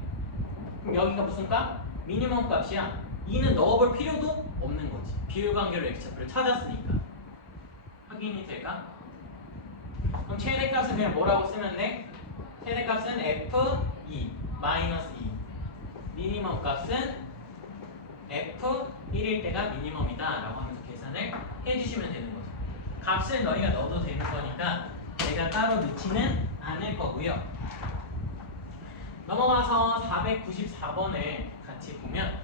그럼 여기가 무슨 값? 미니멈 값이야. 2는 넣어볼 필요도 없는 거지. 비율관계로 x좌표를 찾았으니까. 확인이 될까? 그럼 최대값은 그냥 뭐라고 쓰면 돼? 최대값은 f2 마이너스 2. 미니멈 값은 f1일 때가 미니멈이다 라고 하면서 계산을 해주시면 되는 거죠. 값을 너희가 넣어도 되는 거니까 내가 따로 넣지는 않을 거고요. 넘어가서 494번을 같이 보면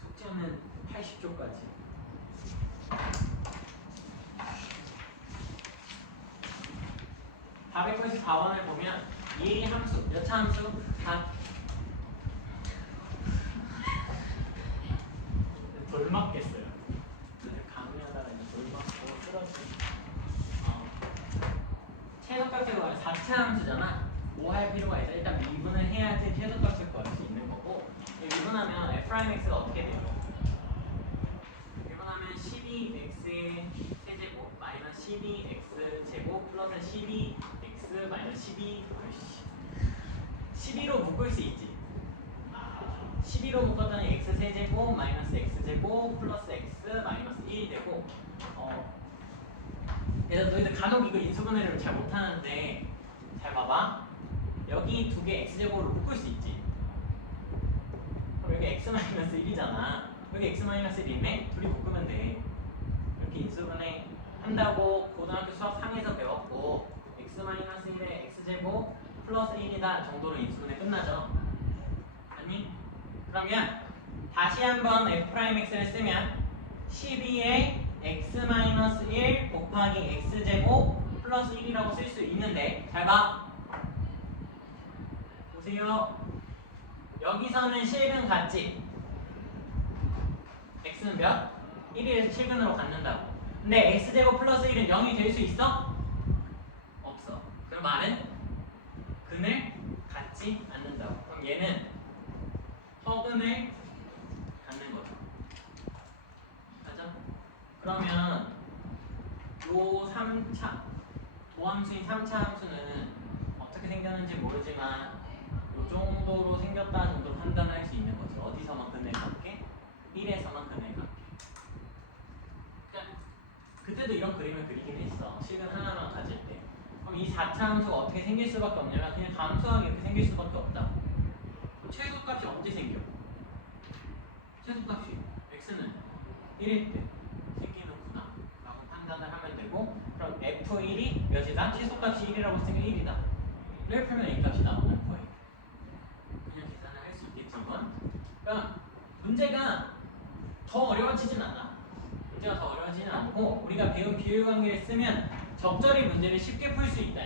숙제는 80조까지. 494번을 보면 이 함수, 여차 함수 다 돌 맞겠어요. 강의하다가 돌 맞고 쓰러지. 최소값을 구하면 4차 함수잖아. 뭐 할 필요가 있어? 일단 미분을 해야지 최소값을 구할 수 있는 거고, 미분하면 f'x가 어떻게 돼요? 미분하면 12x의 세제곱 마이너스 12x 제곱 플러스 12x 마이너스 12로 묶을 수 있지. 12로 묶었더니 x 세제곱 마이너스 x 제곱 플러스 x 마이너스 1이 되고, 그래서 너희들 간혹 이거 인수분해를 잘 못하는데 잘 봐봐. 여기 두 개 x 제곱으로 묶을 수 있지. 그럼 여기 x 마이너스 1이잖아. 여기 x 마이너스 1이네. 둘이 묶으면 돼. 이렇게 인수분해 한다고 고등학교 수학 3에서 배웠고, x 마이너스 1에 x 제곱 플러스 1이다 정도로 인수분해 끝나죠. 아니? 그러면 다시 한번 f'x를 쓰면 12에 x-1 곱하기 x제곱 플러스 1이라고 쓸 수 있는데, 잘 봐. 보세요. 여기서는 실근 같지? x는 몇? 1에서 실근으로 갖는다고. 근데 x제곱 플러스 1은 0이 될 수 있어? 없어. 그럼 말은 근을 갖지 않는다고. 그럼 얘는 허근을 갖는 거죠. 맞아? 그러면 요 3차 도함수인 3차 함수는 어떻게 생겼는지 모르지만 요 정도로 생겼다 정도로 판단할 수 있는 거죠. 어디서만 근을 갖게? 1에서만 근을 갖게. 그러니까 그때도 이런 그림을 그리긴 했어. 실근 하나만 가질 때. 그럼 이 4차 함수가 어떻게 생길 수밖에 없냐면 그냥 감수하게 이렇게 생길 수밖에 없다. 최소값이 언제 생겨? 최소값이 x는 1일 때 생기는구나 라고 판단을 하면 되고, 그럼 f1이 몇이다? 최소값이 1이라고 했으니까 1이다 를 풀면 a 값이 나오는 거예요. 그냥 계산을 할 수 있겠지 이건. 그러니까 문제가 더 어려워지진 않아. 문제가 더 어려워지진 않고 우리가 배운 비율관계를 쓰면 적절히 문제를 쉽게 풀 수 있다.